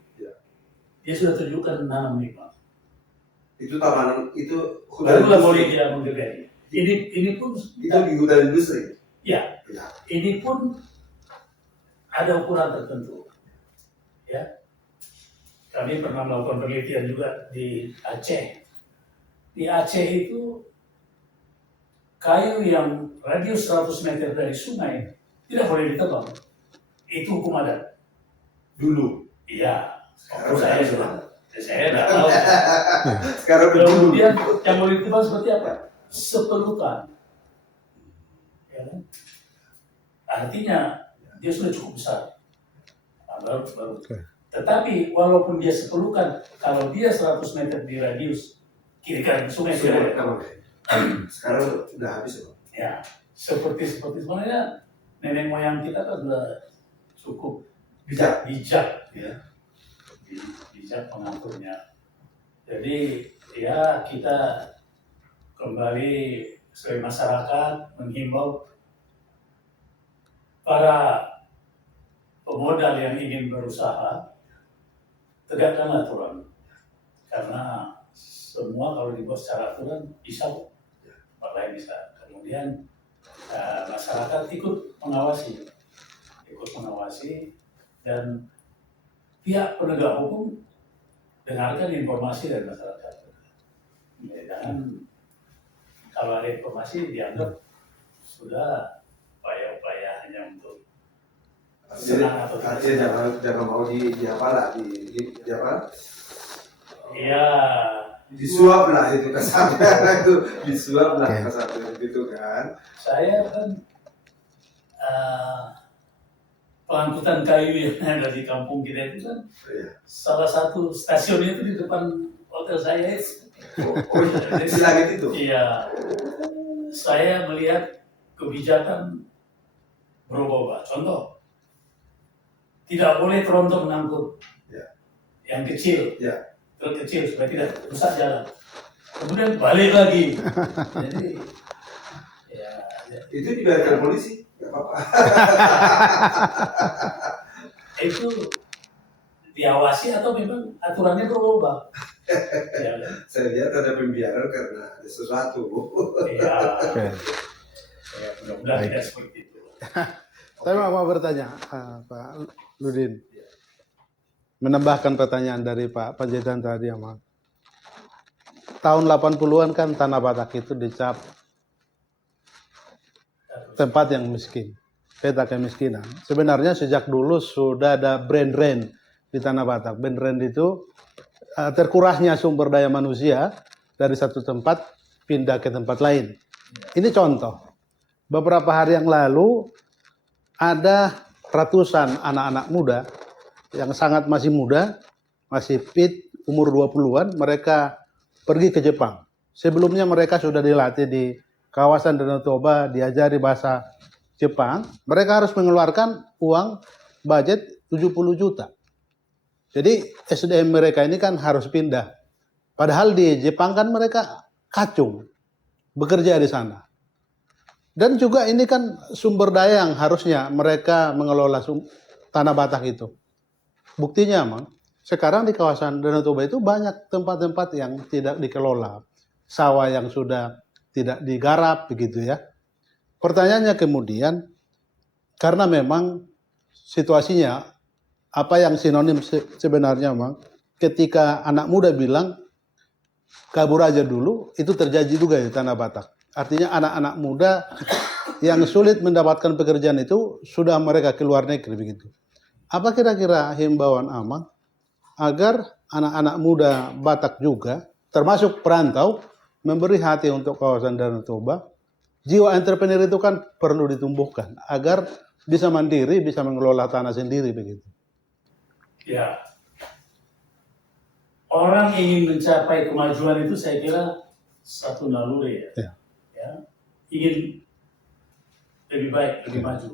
dia sudah tunjukkan menanam 5. Itu tanaman itu Barulah boleh dia menggergaji. Ini pun itu di hutan industri. ya, ini pun ada ukuran tertentu. Ya, kami pernah melakukan penelitian juga di Aceh. Di Aceh itu kayu yang radius 100 meter dari sungai tidak boleh ditebang. Itu hukum adat. Dulu. Iya. Sekarang Saya sudah. saya tidak tahu. Sekarang dulu. Kemudian yang boleh ditebang seperti apa? Sepelukan. Ya kan? Artinya dia sudah cukup besar. Nah, baru. Tetapi walaupun dia sepelukan, kalau dia 100 meter di radius kiri kanan sungai sudah boleh. Sekarang sudah habis ya. Ya, seperti sebenarnya nenek moyang kita kan sudah cukup bijak ya, bijak mengaturnya. Jadi ya kita kembali sebagai masyarakat menghimbau para pemodal yang ingin berusaha tegakkan aturan, karena semua kalau dibuat secara aturan bisa, lain bisa. Kemudian masyarakat ikut mengawasi dan pihak penegak hukum dengarkan informasi dari masyarakat. Jangan kalau ada informasi dianggap sudah upaya-upaya hanya untuk senang atau Artinya jangan mau di apa lah di apa? Iya. Disuap lah itu kesannya itu disuap lah kesannya gitu kan. Saya kan pengangkutan kayu yang ada di kampung kita itu kan salah satu stasiunnya itu di depan hotel saya itu. Di langit itu? Iya. Saya melihat kebijakan berubah-ubah. Contoh, tidak boleh tronton mengangkut yang kecil. Truk kecil supaya tidak rusak jalan. Kemudian balik lagi. Itu dibiarkan polisi, nggak apa-apa. Itu diawasi atau memang aturannya berubah? Ya, kan? Saya lihat ada pembiaran karena ada sesuatu. Iya. Oke. Ya, mudah-mudahan Baik. tidak seperti itu. Saya mau bertanya, Pak Ludin. Menambahkan pertanyaan dari Pak Panjaitan tadi, Amal. Tahun 80-an kan Tanah Batak itu dicap tempat yang miskin, peta kemiskinan. Sebenarnya sejak dulu sudah ada brand rent di Tanah Batak. Brand rent itu terkurasnya sumber daya manusia dari satu tempat pindah ke tempat lain. Ini contoh. Beberapa hari yang lalu ada ratusan anak-anak muda yang sangat masih muda, masih fit, umur 20-an, mereka pergi ke Jepang. Sebelumnya mereka sudah dilatih di kawasan Danau Toba, diajari bahasa Jepang. Mereka harus mengeluarkan uang budget 70 juta. Jadi SDM mereka ini kan harus pindah. Padahal di Jepang kan mereka kacung bekerja di sana. Dan juga ini kan sumber daya yang harusnya mereka mengelola Tanah Batak itu. Buktinya, Mang, sekarang di kawasan Danau Toba itu banyak tempat-tempat yang tidak dikelola. Sawah yang sudah tidak digarap, begitu ya. Pertanyaannya kemudian, karena memang situasinya, apa yang sinonim sebenarnya, Mang, ketika anak muda bilang, kabur aja dulu, itu terjadi juga di Tanah Batak. Artinya anak-anak muda yang sulit mendapatkan pekerjaan itu sudah mereka keluar negeri begitu. Apa kira-kira himbauan Amang agar anak-anak muda Batak juga, termasuk perantau, memberi hati untuk kawasan Danau Toba? Jiwa entrepreneur itu kan perlu ditumbuhkan agar bisa mandiri, bisa mengelola tanah sendiri begitu. Ya, orang ingin mencapai kemajuan itu saya kira satu naluri ya. Ya, ingin lebih baik, lebih maju.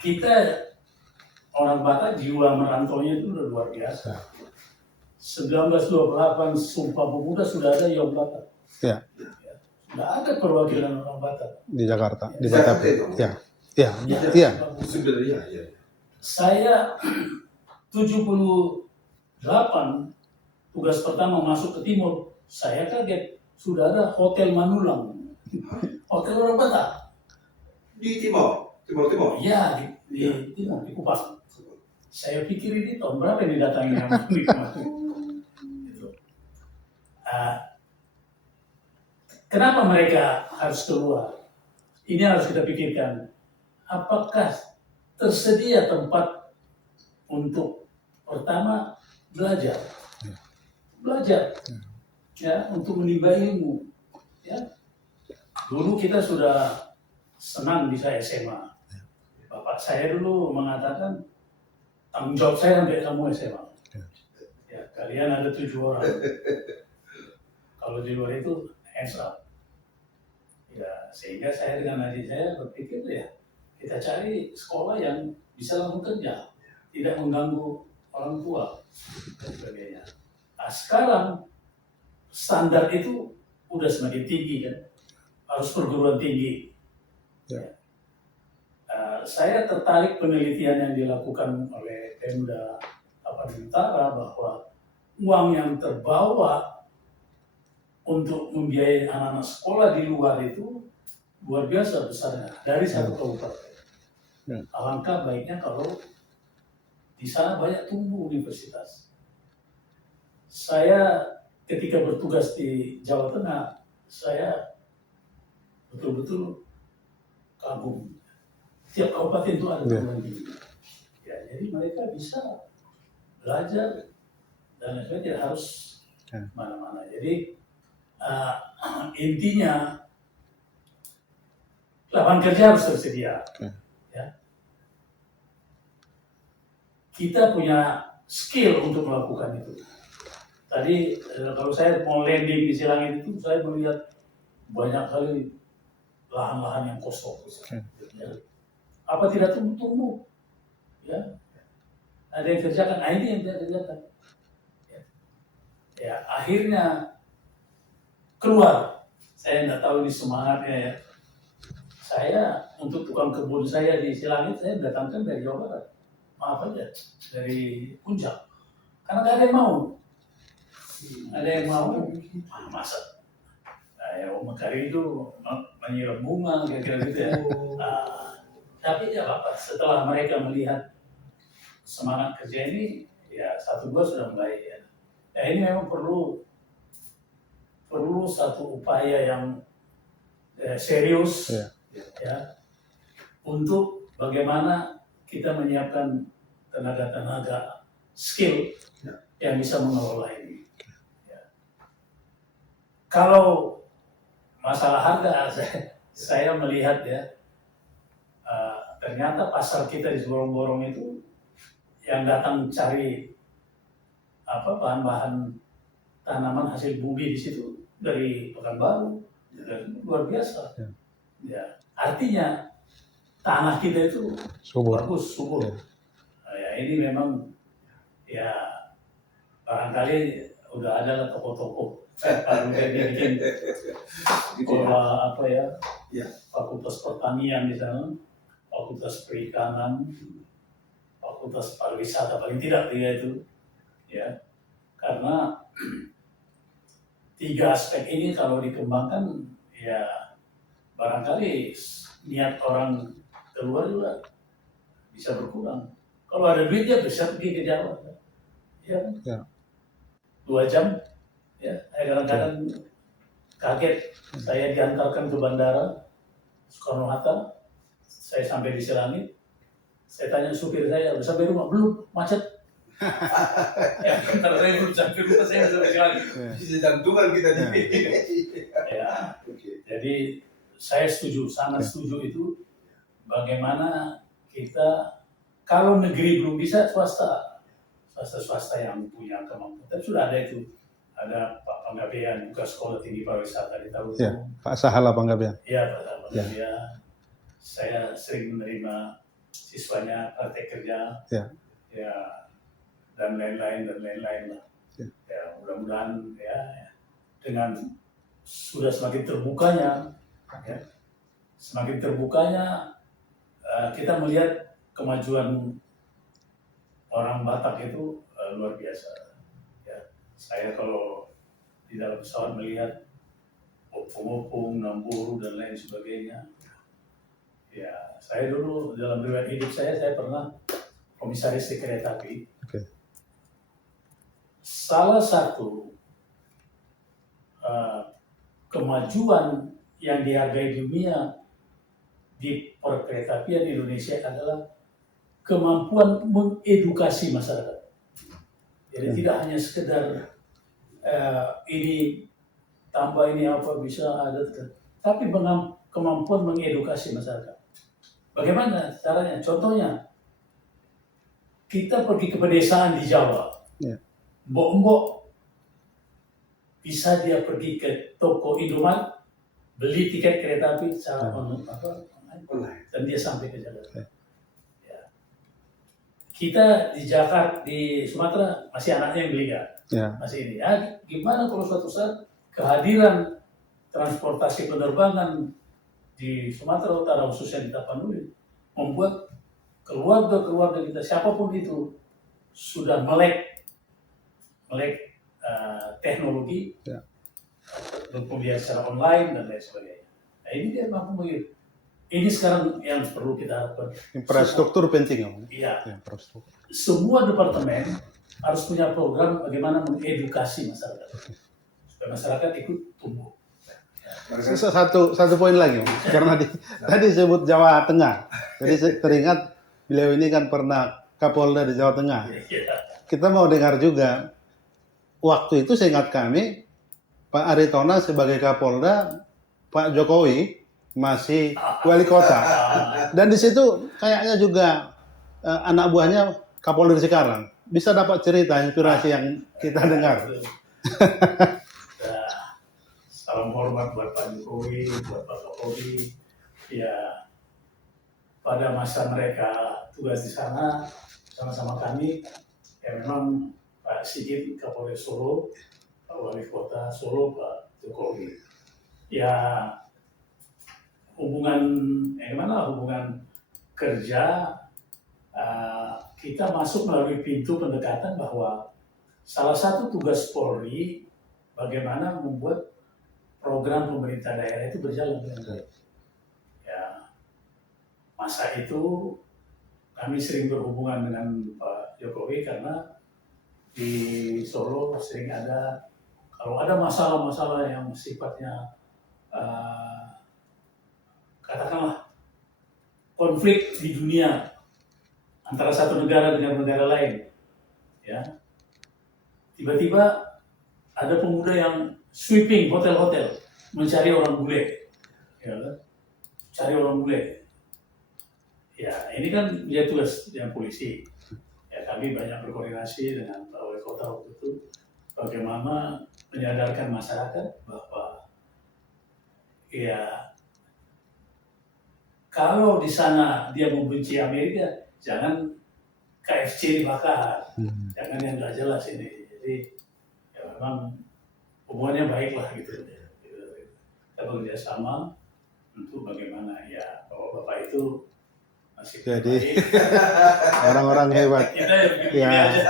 Kita orang Batak jiwa merantaunya itu udah luar biasa. 1928 Sumpah Pemuda sudah ada Yom Batak. Ya, Sudah ada perwakilan orang Batak. di Jakarta, di Jakarta Batak. itu. Ya, ya, Ya, ya. Sebenarnya ya. Saya 78 tugas pertama masuk ke timur, saya kaget sudah ada Hotel Manulang, hotel orang Batak. Di Timur. Iya di timur di Kupang. Saya pikir ini tahun berapa yang didatangi orang di Kupang. Gitu. Kenapa mereka harus keluar? Ini harus kita pikirkan. Apakah tersedia tempat untuk pertama belajar, ya, untuk menimba ilmu. Ya, dulu kita sudah senang bisa SMA. Bapak saya dulu mengatakan tanggung jawab saya sampai kamu SMA. Ya, kalian ada 7 orang. Kalau di luar itu hands up. Ya, sehingga saya dengan adik saya berpikir ya kita cari sekolah yang bisa langsung kerja, tidak mengganggu orang tua dan sebagainya. Nah, sekarang standar itu udah semakin tinggi kan, harus perguruan tinggi. Ya. Saya tertarik penelitian yang dilakukan oleh Pemda Tapanuli Utara bahwa uang yang terbawa untuk membiayai anak-anak sekolah di luar itu luar biasa besarnya dari satu kabupaten. Alangkah baiknya kalau di sana banyak tumbuh universitas. Saya ketika bertugas di Jawa Tengah, saya betul-betul kagum. Tiap kabupaten itu ada perguruan tinggi. Ya, jadi mereka bisa belajar dan lain-lain, tidak harus mana-mana. Jadi intinya lapangan kerja harus tersedia. Ya. Kita punya skill untuk melakukan itu. Tadi kalau saya mau landing di Silangit itu, saya melihat banyak kali lahan-lahan yang kosong. Ya. Apa tidak tumbuh-tumbuh? Ya. Ada yang kerjakan, ini yang tidak kerjakan. Ya, akhirnya keluar saya nggak tahu ini semangatnya ya. Saya untuk tukang kebun saya di Silangit saya datangkan dari Jawa Barat. Maaf aja, dari Puncak. Karena nggak ada yang mau. Ada yang mau, masa ya Om Mekari itu menyiram bunga kira-kira gitu ya. Tapi ya apa, setelah mereka melihat semangat kerja ini, ya 1-2 sudah mulai ya. Ya ini memang perlu satu upaya yang serius ya untuk bagaimana kita menyiapkan tenaga-tenaga skill yang bisa mengelola ini. Ya. Kalau masalah harga, saya melihat ya, ternyata pasar kita di Borong-Borong itu yang datang cari bahan-bahan tanaman hasil bumi di situ dari Pekanbaru, luar biasa. Ya, artinya tanah kita itu bagus, subur. Ya, ini memang ya barangkali udah ada lah toko-toko bikin fakultas pertanian di sana, fakultas perikanan, fakultas pariwisata paling tidak 3 itu ya, karena 3 aspek ini kalau dikembangkan ya barangkali niat orang keluar juga bisa berkurang. Kalau ada duitnya bisa pergi ke Jawa, ya. 2 jam, ya. Kadang-kadang kaget, saya diantarkan ke bandara Soekarno-Hatta, saya sampai di Silangit, saya tanya supir saya, udah sampai rumah? Belum, macet. Ya, kalau saya belum sampai rumah, saya sudah sampai Silangit. Bisa jantungan kita di ya. Jadi saya setuju, sangat setuju itu. Bagaimana kita, kalau negeri belum bisa, swasta yang punya kemampuan. Tapi sudah ada itu, ada Pak Panggabean buka sekolah tinggi pariwisata di Tarutung. Ya, Pak Sahala Panggabean. Iya, Pak Sahala Panggabean. Saya sering menerima siswanya praktek kerja, ya, dan lain-lain lah. Ya, mudah-mudahan ya dengan sudah semakin terbukanya, kita melihat kemajuan orang Batak itu luar biasa. Ya, saya kalau di dalam pesawat melihat opung-opung, namburu dan lain sebagainya. Ya, saya dulu dalam riwayat hidup saya pernah komisaris di kereta api. Salah satu kemajuan yang dihargai dunia di perkeretaapian Indonesia adalah kemampuan mengedukasi masyarakat. Jadi tidak hanya sekedar ini tambah ini apa bisa ada, tapi kemampuan mengedukasi masyarakat. Bagaimana caranya? Contohnya, kita pergi ke pedesaan di Jawa, mbok-mbok bisa dia pergi ke toko Indomaret, beli tiket kereta api secara online, dan dia sampai ke Jakarta. Ya. Kita di Jakarta, di Sumatera masih anaknya yang beli masih ini. Ya, gimana kalau suatu saat kehadiran transportasi penerbangan di Sumatera Utara khususnya di Tapanuli membuat keluarga kita siapapun itu sudah melek teknologi untuk pembelian secara online dan lain sebagainya. Nah, ini dia mampu begitu. Ini sekarang yang perlu kita harapkan. Infrastruktur penting. Iya. Semua departemen harus punya program bagaimana mengedukasi masyarakat supaya masyarakat ikut tumbuh. Satu poin lagi, karena tadi sebut Jawa Tengah. Jadi teringat beliau ini kan pernah Kapolda di Jawa Tengah. Kita mau dengar juga, waktu itu seingat kami, Pak Aritona sebagai Kapolda, Pak Jokowi masih wali kota. Dan di situ kayaknya juga anak buahnya Kapolda sekarang. Bisa dapat cerita, inspirasi yang kita dengar. Salam hormat buat Pak Jokowi, buat Pak Jokowi. Ya, pada masa mereka tugas di sana, sama-sama kami, ya memang Pak Sigit Kapolres Solo, Pak Wali Kota Solo, Pak Jokowi. ya hubungan kerja, kita masuk melalui pintu pendekatan bahwa salah satu tugas Polri bagaimana membuat program pemerintah daerah itu berjalan dengan baik. Ya, masa itu kami sering berhubungan dengan Pak Jokowi karena di Solo sering ada, kalau ada masalah-masalah yang sifatnya katakanlah konflik di dunia antara satu negara dengan negara lain, ya tiba-tiba ada pemuda yang sweeping hotel-hotel mencari orang bule, ya kan? Cari orang bule. Ya ini kan dia tugas yang polisi. Ya kami banyak berkoordinasi dengan Pak Wali Kota waktu itu bagaimana menyadarkan masyarakat bahwa ya kalau di sana dia membenci Amerika, jangan KFC dibakar, jangan yang nggak jelas ini. Jadi ya memang hubungannya baiklah gitu. Kita bekerja sama untuk bagaimana ya bapak itu masih Jadi baik. orang-orang hebat. Kita ya begini Ya. aja.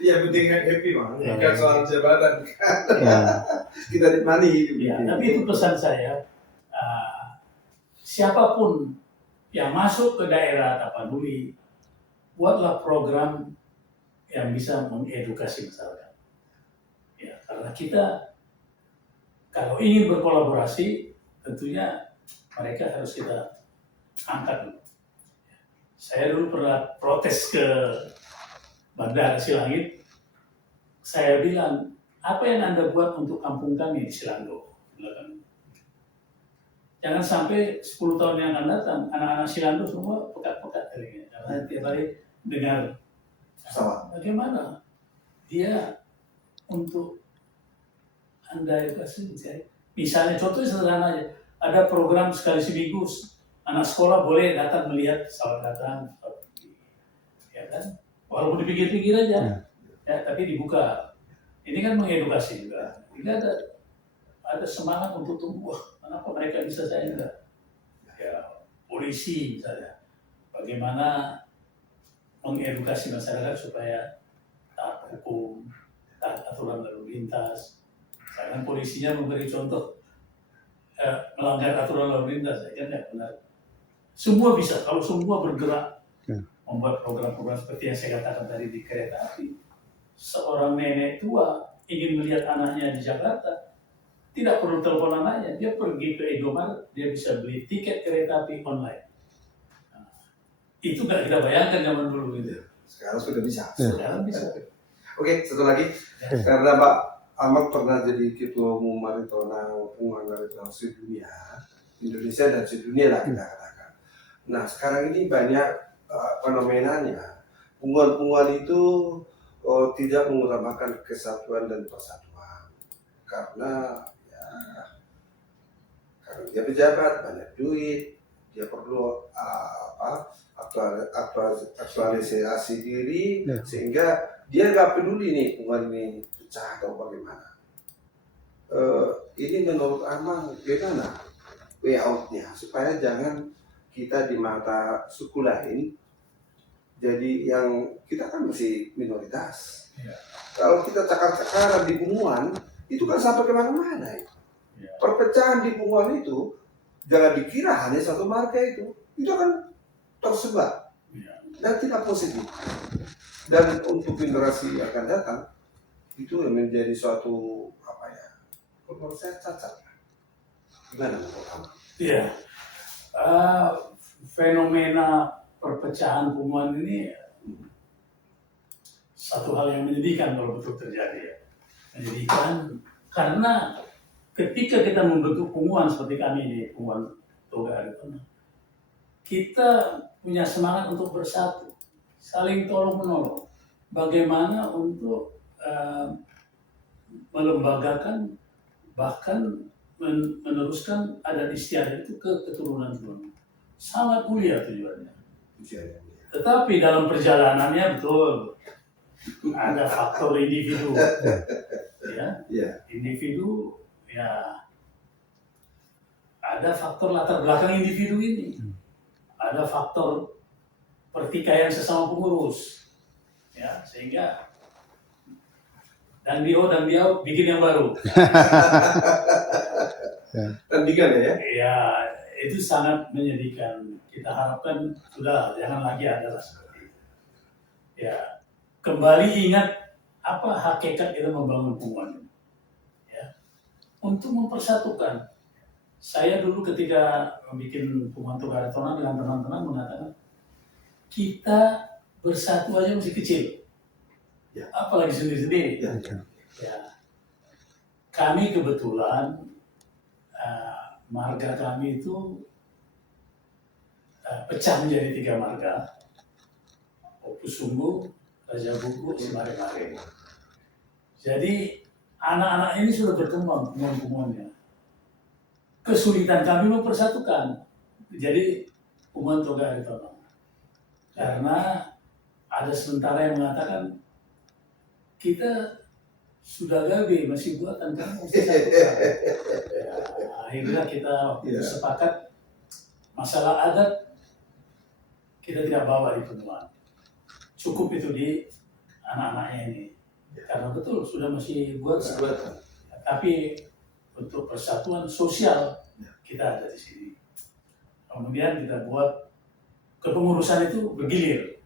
Ya penting kan happy Bang, Ya. bukan soal jabatan. Ya. Kita nikmati hidup. Ya, tapi itu pesan saya, siapapun yang masuk ke daerah Tapanuli, buatlah program yang bisa mengedukasi masyarakat. Ya, karena kita kalau ingin berkolaborasi, tentunya mereka harus kita angkat. Saya dulu pernah protes ke Bandar Silangit. Saya bilang, apa yang Anda buat untuk kampung kami di Silando? Jangan sampai 10 tahun yang akan datang, anak-anak Silando semua pekat-pekat kali. Karena tiap hari dengar Sama. bagaimana dia untuk Anda edukasi. Misalnya contoh sederhana aja, ada program sekali seminggu anak sekolah boleh datang melihat pesawat datang, ya kan? Walaupun dipikir-pikir aja, ya, tapi dibuka. Ini kan mengedukasi juga. Ini ada semangat untuk tumbuh. Kenapa mereka bisa, saya enggak? Ya, polisi misalnya, bagaimana mengedukasi masyarakat supaya taat hukum, taat aturan lalu lintas. Karena polisinya memberi contoh melanggar aturan lalu lintas, saya kan tidak benar. Semua bisa, kalau semua bergerak membuat program-program seperti yang saya katakan tadi di kereta api. Seorang nenek tua ingin melihat anaknya di Jakarta, tidak perlu telepon anaknya, dia pergi ke Indomaret, dia bisa beli tiket kereta api online. Nah, itu nggak kita bayangkan zaman dulu gitu. Sekarang sudah bisa. Sekarang bisa. Oke, satu lagi. Karena Pak Ahmad pernah jadi ketua umum Maritona hubungan Maritona sedunia, Indonesia dan sedunia lah kita katakan. Nah sekarang ini banyak fenomenanya, hubungan itu tidak mengutamakan kesatuan dan persatuan karena dia pejabat, banyak duit, dia perlu aktualisasi diri, sehingga dia nggak peduli nih hubungan ini pecah atau bagaimana. Ini menurut Amang gimana way out-nya supaya jangan kita di mata suku lain jadi yang kita kan masih minoritas. Ya. Kalau kita cakar-cakaran di hubungan itu kan sampai kemana-mana ya. Perpecahan di hubungan itu jangan dikira hanya satu marga itu akan tersebar dan tidak positif. Dan untuk generasi yang akan datang itu menjadi suatu menurut saya cacat. Gimana menurut kamu? Iya, fenomena perpecahan hubungan ini satu hal yang menyedihkan kalau betul terjadi ya. Menyedihkan karena ketika kita membentuk hubungan seperti kami di hubungan Toga Aritona, kita punya semangat untuk bersatu, saling tolong menolong. Bagaimana untuk melembagakan bahkan meneruskan adat istiadat itu ke keturunan-keturunan. Sangat mulia tujuannya. Tetapi dalam perjalanannya betul ada faktor individu. Ya. Individu ya ada faktor latar belakang individu ini, ada faktor pertikaian sesama pengurus, ya sehingga dan dia bikin yang baru. Tandingan ya? Ya itu sangat menyedihkan. Kita harapkan sudah jangan lagi ada seperti itu. Ya kembali ingat apa hakikat kita membangun hubungan, ya untuk mempersatukan. Saya dulu ketika bikin Hubungan Toga Aritonang dengan teman-teman mengatakan kita bersatu aja masih kecil, Ya. apalagi sendiri-sendiri. Ya. Ya. Kami kebetulan marga kami itu pecah menjadi 3 marga, Opus Sungguh, Raja Buku, Simare-Mare. Jadi anak-anak ini sudah berkembang hubungan-hubungannya. Kesulitan kami mempersatukan. Jadi Hubungan Toga Aritonang. Karena ada sementara yang mengatakan kita sudah gabe masih buatan kamu. Ya, akhirnya kita waktu itu sepakat masalah adat kita tidak bawa di penuan. Cukup itu di anak-anaknya ini. Karena betul sudah masih buat. Tapi untuk persatuan sosial kita ada di sini. Kemudian kita buat kepengurusan itu bergilir.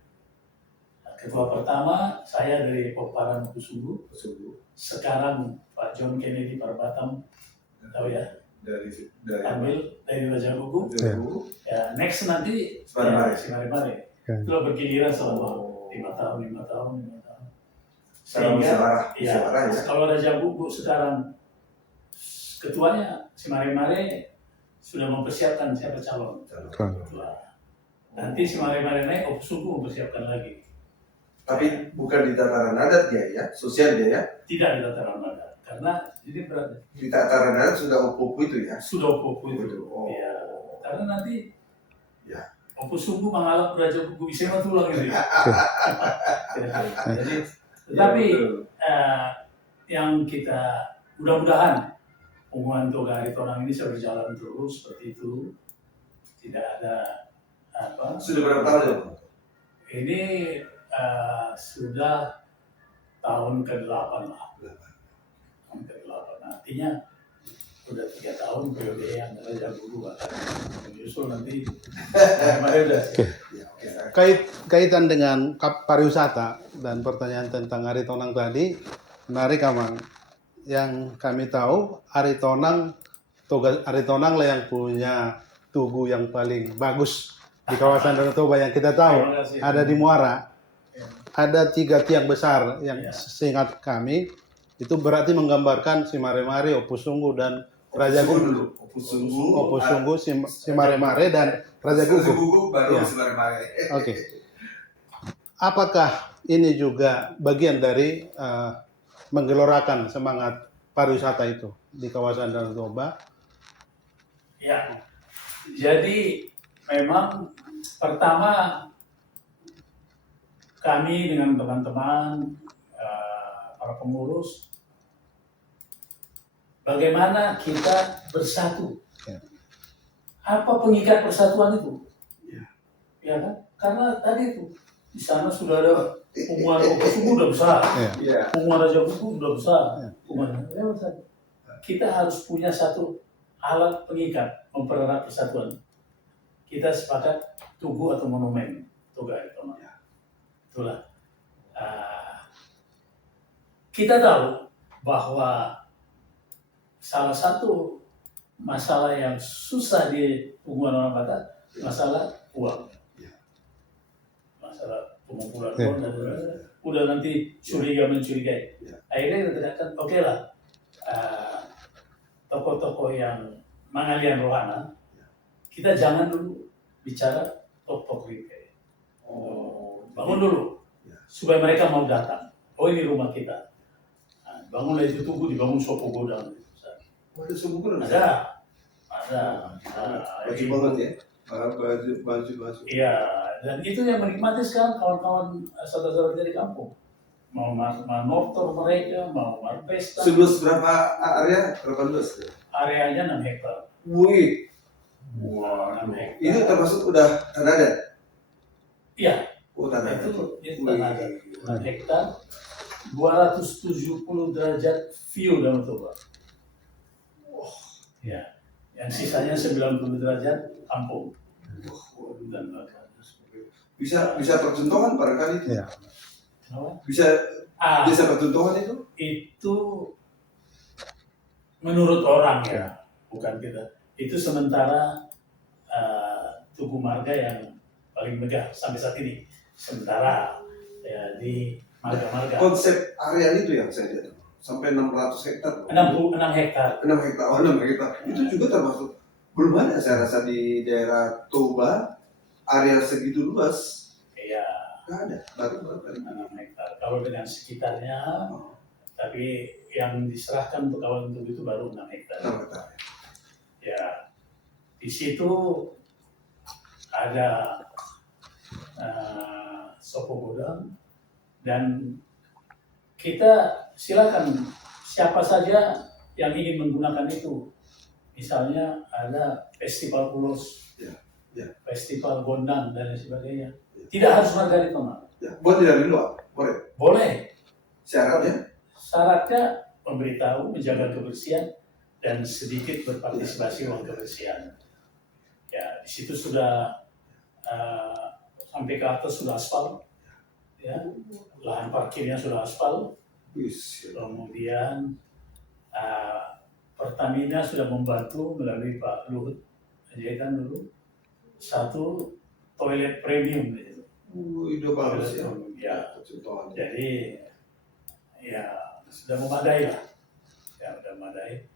Ketua pertama saya dari Poparan Kusubu. Sekarang Pak John Kennedy Parbatam, tahu ya? Dari Ambil dari Raja Gugu. Ya, next nanti Simare-Mare. Itu bergiliran selama 5 tahun. Sehingga kalau Raja Gugu sekarang ketuanya Simare-Mare sudah mempersiapkan siapa calon. Nanti Simare-Mare naik, Opus Sungguh mempersiapkan lagi. Tapi bukan di tataran adat ya, sosial dia ya? Tidak di tataran adat, karena ini berat. Di tataran adat sudah Opus itu ya? Sudah Opus itu. Oh. Ya, karena nanti Ya. Opus Sungguh mengalap Raja Gugu Isema tulang gitu ya. Jadi, tetapi yang kita mudah-mudahan Hubungan Toga Aritonang ini bisa berjalan terus seperti itu, tidak ada apa. Sudah berapa tahun ya? Ini sudah tahun ke-8 lah. Tahun ke-8. Artinya sudah 3 tahun periode yang Raja Guru akan menyusul nanti. Kaitan dengan pariwisata dan pertanyaan tentang Aritonang tadi, menarik Amang. Yang kami tahu Aritonang lah yang punya tugu yang paling bagus di kawasan Danau Toba yang kita tahu ada di Muara. Ada 3 tiang besar yang seingat kami itu berarti menggambarkan Simare-Mare, Opus Sungguh dan Raja Gugu. Opus Sungguh, Simare-Mare dan Raja Gugu. Baru Ya. Simare-Mare. Oke. Apakah ini juga bagian dari menggelorakan semangat pariwisata itu di kawasan Danau Toba? Ya, jadi memang pertama kami dengan teman-teman para pengurus bagaimana kita bersatu. Ya. Apa pengikat persatuan itu? Ya. Ya kan? Karena tadi itu di sana sudah ada hubungan Opus Sungguh udah besar, Iya. hubungan Raja Gugu udah besar, Ya. hubungan besar. Kita harus punya satu alat pengikat mempererat persatuan. Kita sepakat tugu atau monumen Toga Aritonang. Itulah. Kita tahu bahwa salah satu masalah yang susah di hubungan orang Batak masalah uang. Masalah pengumpulan uang dan udah nanti curiga mencurigai. Akhirnya kita katakan oke lah. Tokoh-tokoh yang mengalian rohana, kita jangan dulu bicara tokoh rike. Bangun dulu, supaya mereka mau datang. Oh ini rumah kita. Bangunlah itu tugu, dibangun sopo godang. Waduh, sungguh Ada. Baju banget ya? Baju. Iya, dan itu yang menikmati sekarang kawan-kawan saudara-saudara dari kampung. mau manortor mereka, mau marpesta. Seluas berapa area? Berapa luas? Areanya 6 hektar. Wih, 6 hektar. itu termasuk udah tanah adat? Iya, Oh, tanah adat. itu tanah adat. 6 hektar, 270 derajat view Danau Toba. Ya, yang sisanya 90 derajat kampung. Dan Bisa percontohan barangkali itu? Ya. Bisa percontohan itu? Itu menurut orang ya, bukan kita. Itu sementara Tugu Marga yang paling megah sampai saat ini. Sementara ya, di marga-marga. Konsep area itu yang saya lihat sampai 600 hektar. 6 hektar. 6 hektar, oh 6 hektar. Itu juga termasuk belum ada saya rasa di daerah Toba area segitu luas. Iya. Nggak ada, baru 6 hektar. Kalau dengan sekitarnya, tapi yang diserahkan untuk kawasan itu baru 6 hektar. 6 hektar. Ya, di situ ada Sopo Godang dan kita silakan siapa saja yang ingin menggunakan itu. Misalnya ada festival ulos, festival gondang dan lain sebagainya. Tidak harus Margarito. Ya, boleh dari luar, boleh. Boleh. Syaratnya? Syaratnya memberitahu, menjaga kebersihan dan sedikit berpartisipasi dalam kebersihan. Ya, di situ sudah sampai ke atas sudah aspal, ya, lahan parkirnya sudah aspal. Kemudian Pertamina sudah membantu melalui Pak Luhut Panjaitan dulu 1 toilet premium gitu. Itu bagus ya. Ya. Jadi ya sudah memadai lah. Ya sudah memadai.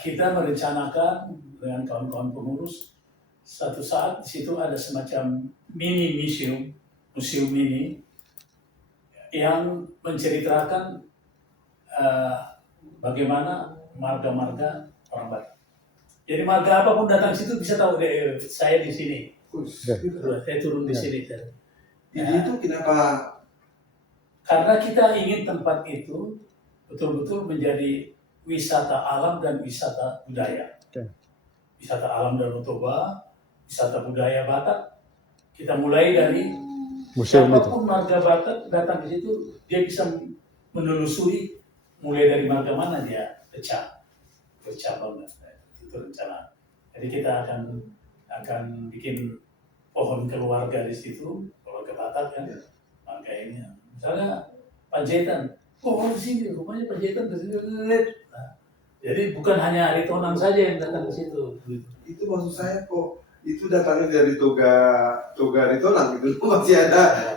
Kita merencanakan dengan kawan-kawan pengurus satu saat di situ ada semacam mini museum mini yang menceritakan bagaimana marga-marga orang Batak. Jadi marga apapun datang ke situ bisa tahu deh, saya di sini. Saya turun di sini. Jadi itu kenapa? Karena kita ingin tempat itu betul-betul menjadi wisata alam dan wisata budaya. Wisata alam Danau Toba, wisata budaya Batak. Kita mulai dari Museum itu. siapapun marga Batak datang ke situ, dia bisa menelusuri mulai dari marga mana dia pecah banget. Itu rencana. Jadi kita akan bikin pohon keluarga di situ, keluarga Batak kan, marga ini. Misalnya Panjaitan, di sini rumahnya Panjaitan di sini. Nah, jadi bukan hanya Aritonang saja yang datang ke situ. Itu maksud saya kok itu datangnya dari Toga Aritonang gitu. Masih ada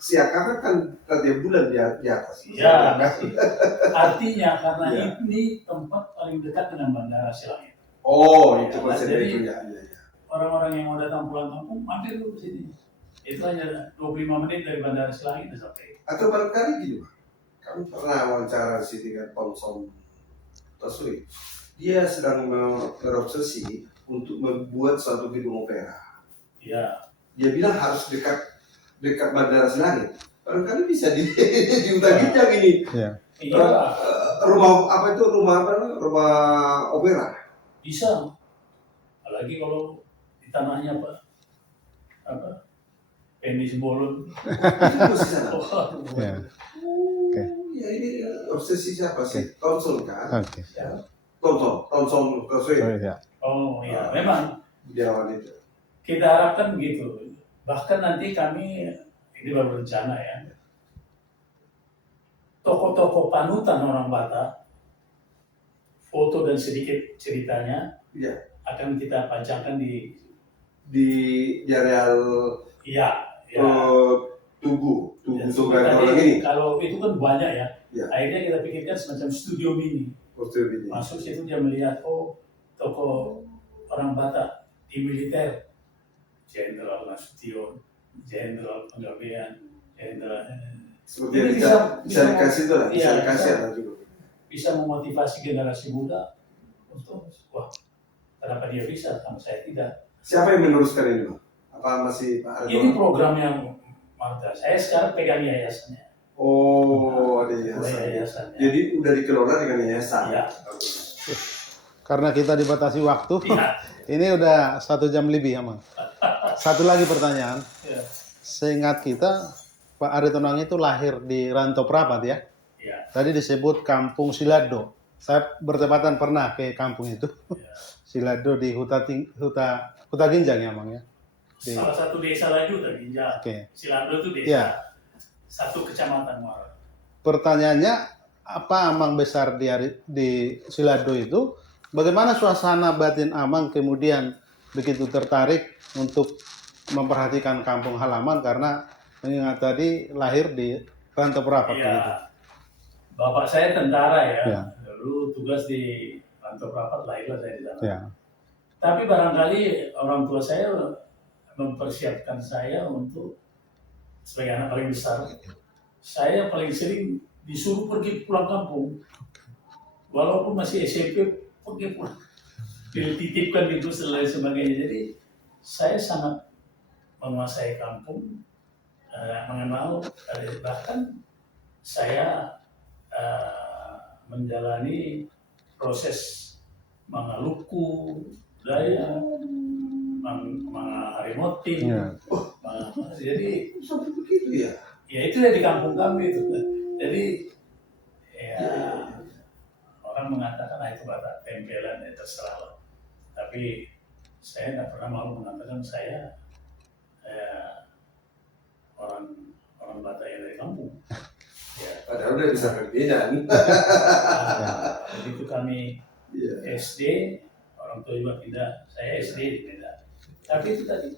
Siaka kan tiap bulan di atas. Ya, artinya karena ini tempat paling dekat dengan Bandara Silangit. Oh, itu konsep jadi, itu ya. Orang-orang yang mau datang pulang kampung mampir dulu ke sini. Itu hanya 25 menit dari Bandara Silangit sudah sampai. Atau barangkali gini, Pak. Kami pernah wawancara si dengan Thomson Tasuri. Dia sedang berobsesi untuk membuat suatu gedung opera. Ya. Dia bilang harus dekat Bandara Silangit. Barangkali bisa diutang-utang ini. Ya. Rumah opera. Bisa. Apalagi kalau di tanahnya Penny Simbolon. Itu di sana. Ya. Ya ini obsesi siapa sih? Thomson kan? Oke. Ya. Thomson Tasuri. Oh ya, memang. Budayawan itu. Kita harapkan begitu. Bahkan nanti kami, ini baru rencana ya, tokoh-tokoh panutan orang Batak, foto dan sedikit ceritanya, akan kita pajangkan di areal Tugu ini. Kalau itu kan banyak ya. Akhirnya kita pikirkan semacam studio mini. Masuk situ dia melihat, tokoh orang Batak di militer, Jenderal Nasution, Jenderal Penggabean, Jenderal. Seperti bisa dikasih itu lah, bisa dikasih juga. Bisa memotivasi generasi muda untuk, kenapa dia bisa, sama saya tidak. Siapa yang meneruskan ini, Pak? Apa masih Pak Aritonang? Ini program yang Marga. Saya sekarang pegang yayasannya. Oh, ada Oleh yayasan. yayasan. Ya. Jadi udah dikelola dengan yayasan. Ya. Karena kita dibatasi waktu, Iya. ini udah 1 jam lebih, Amang. Satu lagi pertanyaan. Ya. Seingat kita, Pak Aritonang itu lahir di Rantau Prapat ya. Ya. Tadi disebut Kampung Silado. Saya bertepatan pernah ke kampung itu. Ya. Silado di Huta Ginjang ya, Mang ya. Salah satu desa lagi udah Ginjal. Oke. Silado itu desa. Ya. Satu kecamatan Muara. Pertanyaannya, apa Amang besar di Silado itu? Bagaimana suasana batin Amang kemudian begitu tertarik untuk memperhatikan kampung halaman karena mengingat tadi lahir di Rantau Prapat Iya. begitu. Bapak saya tentara ya. Ya. Dulu tugas di Rantau Prapat, lahirlah saya di sana. Ya. Tapi barangkali orang tua saya mempersiapkan saya untuk sebagai anak paling besar. Saya paling sering disuruh pergi pulang kampung. Walaupun masih SMP, pergi pulang. Dititipkan di bus dan lain sebagainya. Jadi saya sangat menguasai kampung, mengenal, bahkan saya menjalani proses Mangaluku, Dayak, Harimoti. Ya. Jadi Sampai begitu ya. ya itu ya di kampung kami itu. Jadi ya orang mengatakan itu Batak tempelan ya terserah lah. Tapi saya nggak pernah mau mengatakan saya orang Batak yang dari kampung. Ya. Padahal udah bisa berbeda nih. Begitu kami Iya. SD, orang tua juga pindah. Saya SD di Medan. Tapi itu tadi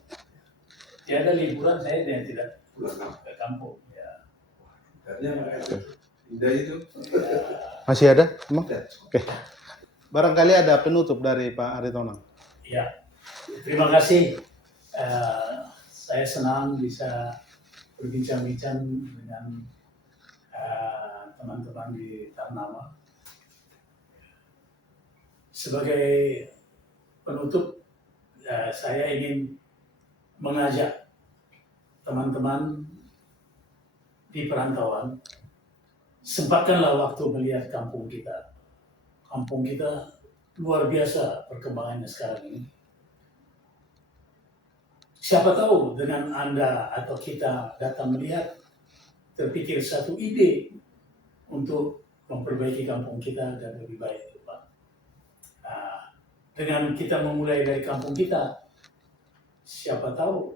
tiada liburan saya yang tidak Pulang kampung. ke kampung. Ya. Karena indah itu. Masih ada, Amang? Ada. Oke. Barangkali ada penutup dari Pak Aritonang. Ya, terima kasih. Saya senang bisa berbincang-bincang dengan teman-teman di Tarnama. Sebagai penutup, saya ingin mengajak teman-teman di perantauan, sempatkanlah waktu melihat kampung kita. Kampung kita luar biasa perkembangannya sekarang ini. Siapa tahu dengan Anda atau kita datang melihat, terpikir satu ide untuk memperbaiki kampung kita agar lebih baik. Dengan kita memulai dari kampung kita, siapa tahu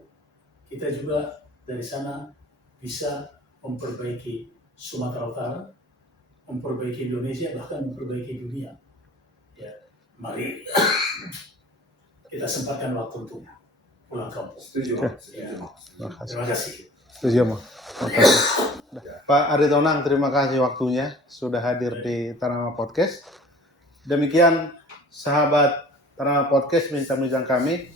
kita juga dari sana bisa memperbaiki Sumatera Utara, memperbaiki Indonesia, bahkan memperbaiki dunia. Ya, mari kita sempatkan waktu untuk pulang kampung. Setuju, Ya. Mas. Setuju, Mas. Terima kasih. Setuju, Amang. Pak Aritonang, terima kasih waktunya sudah hadir di Tarnama Podcast. Demikian sahabat Tarnama Podcast bincang-bincang kami.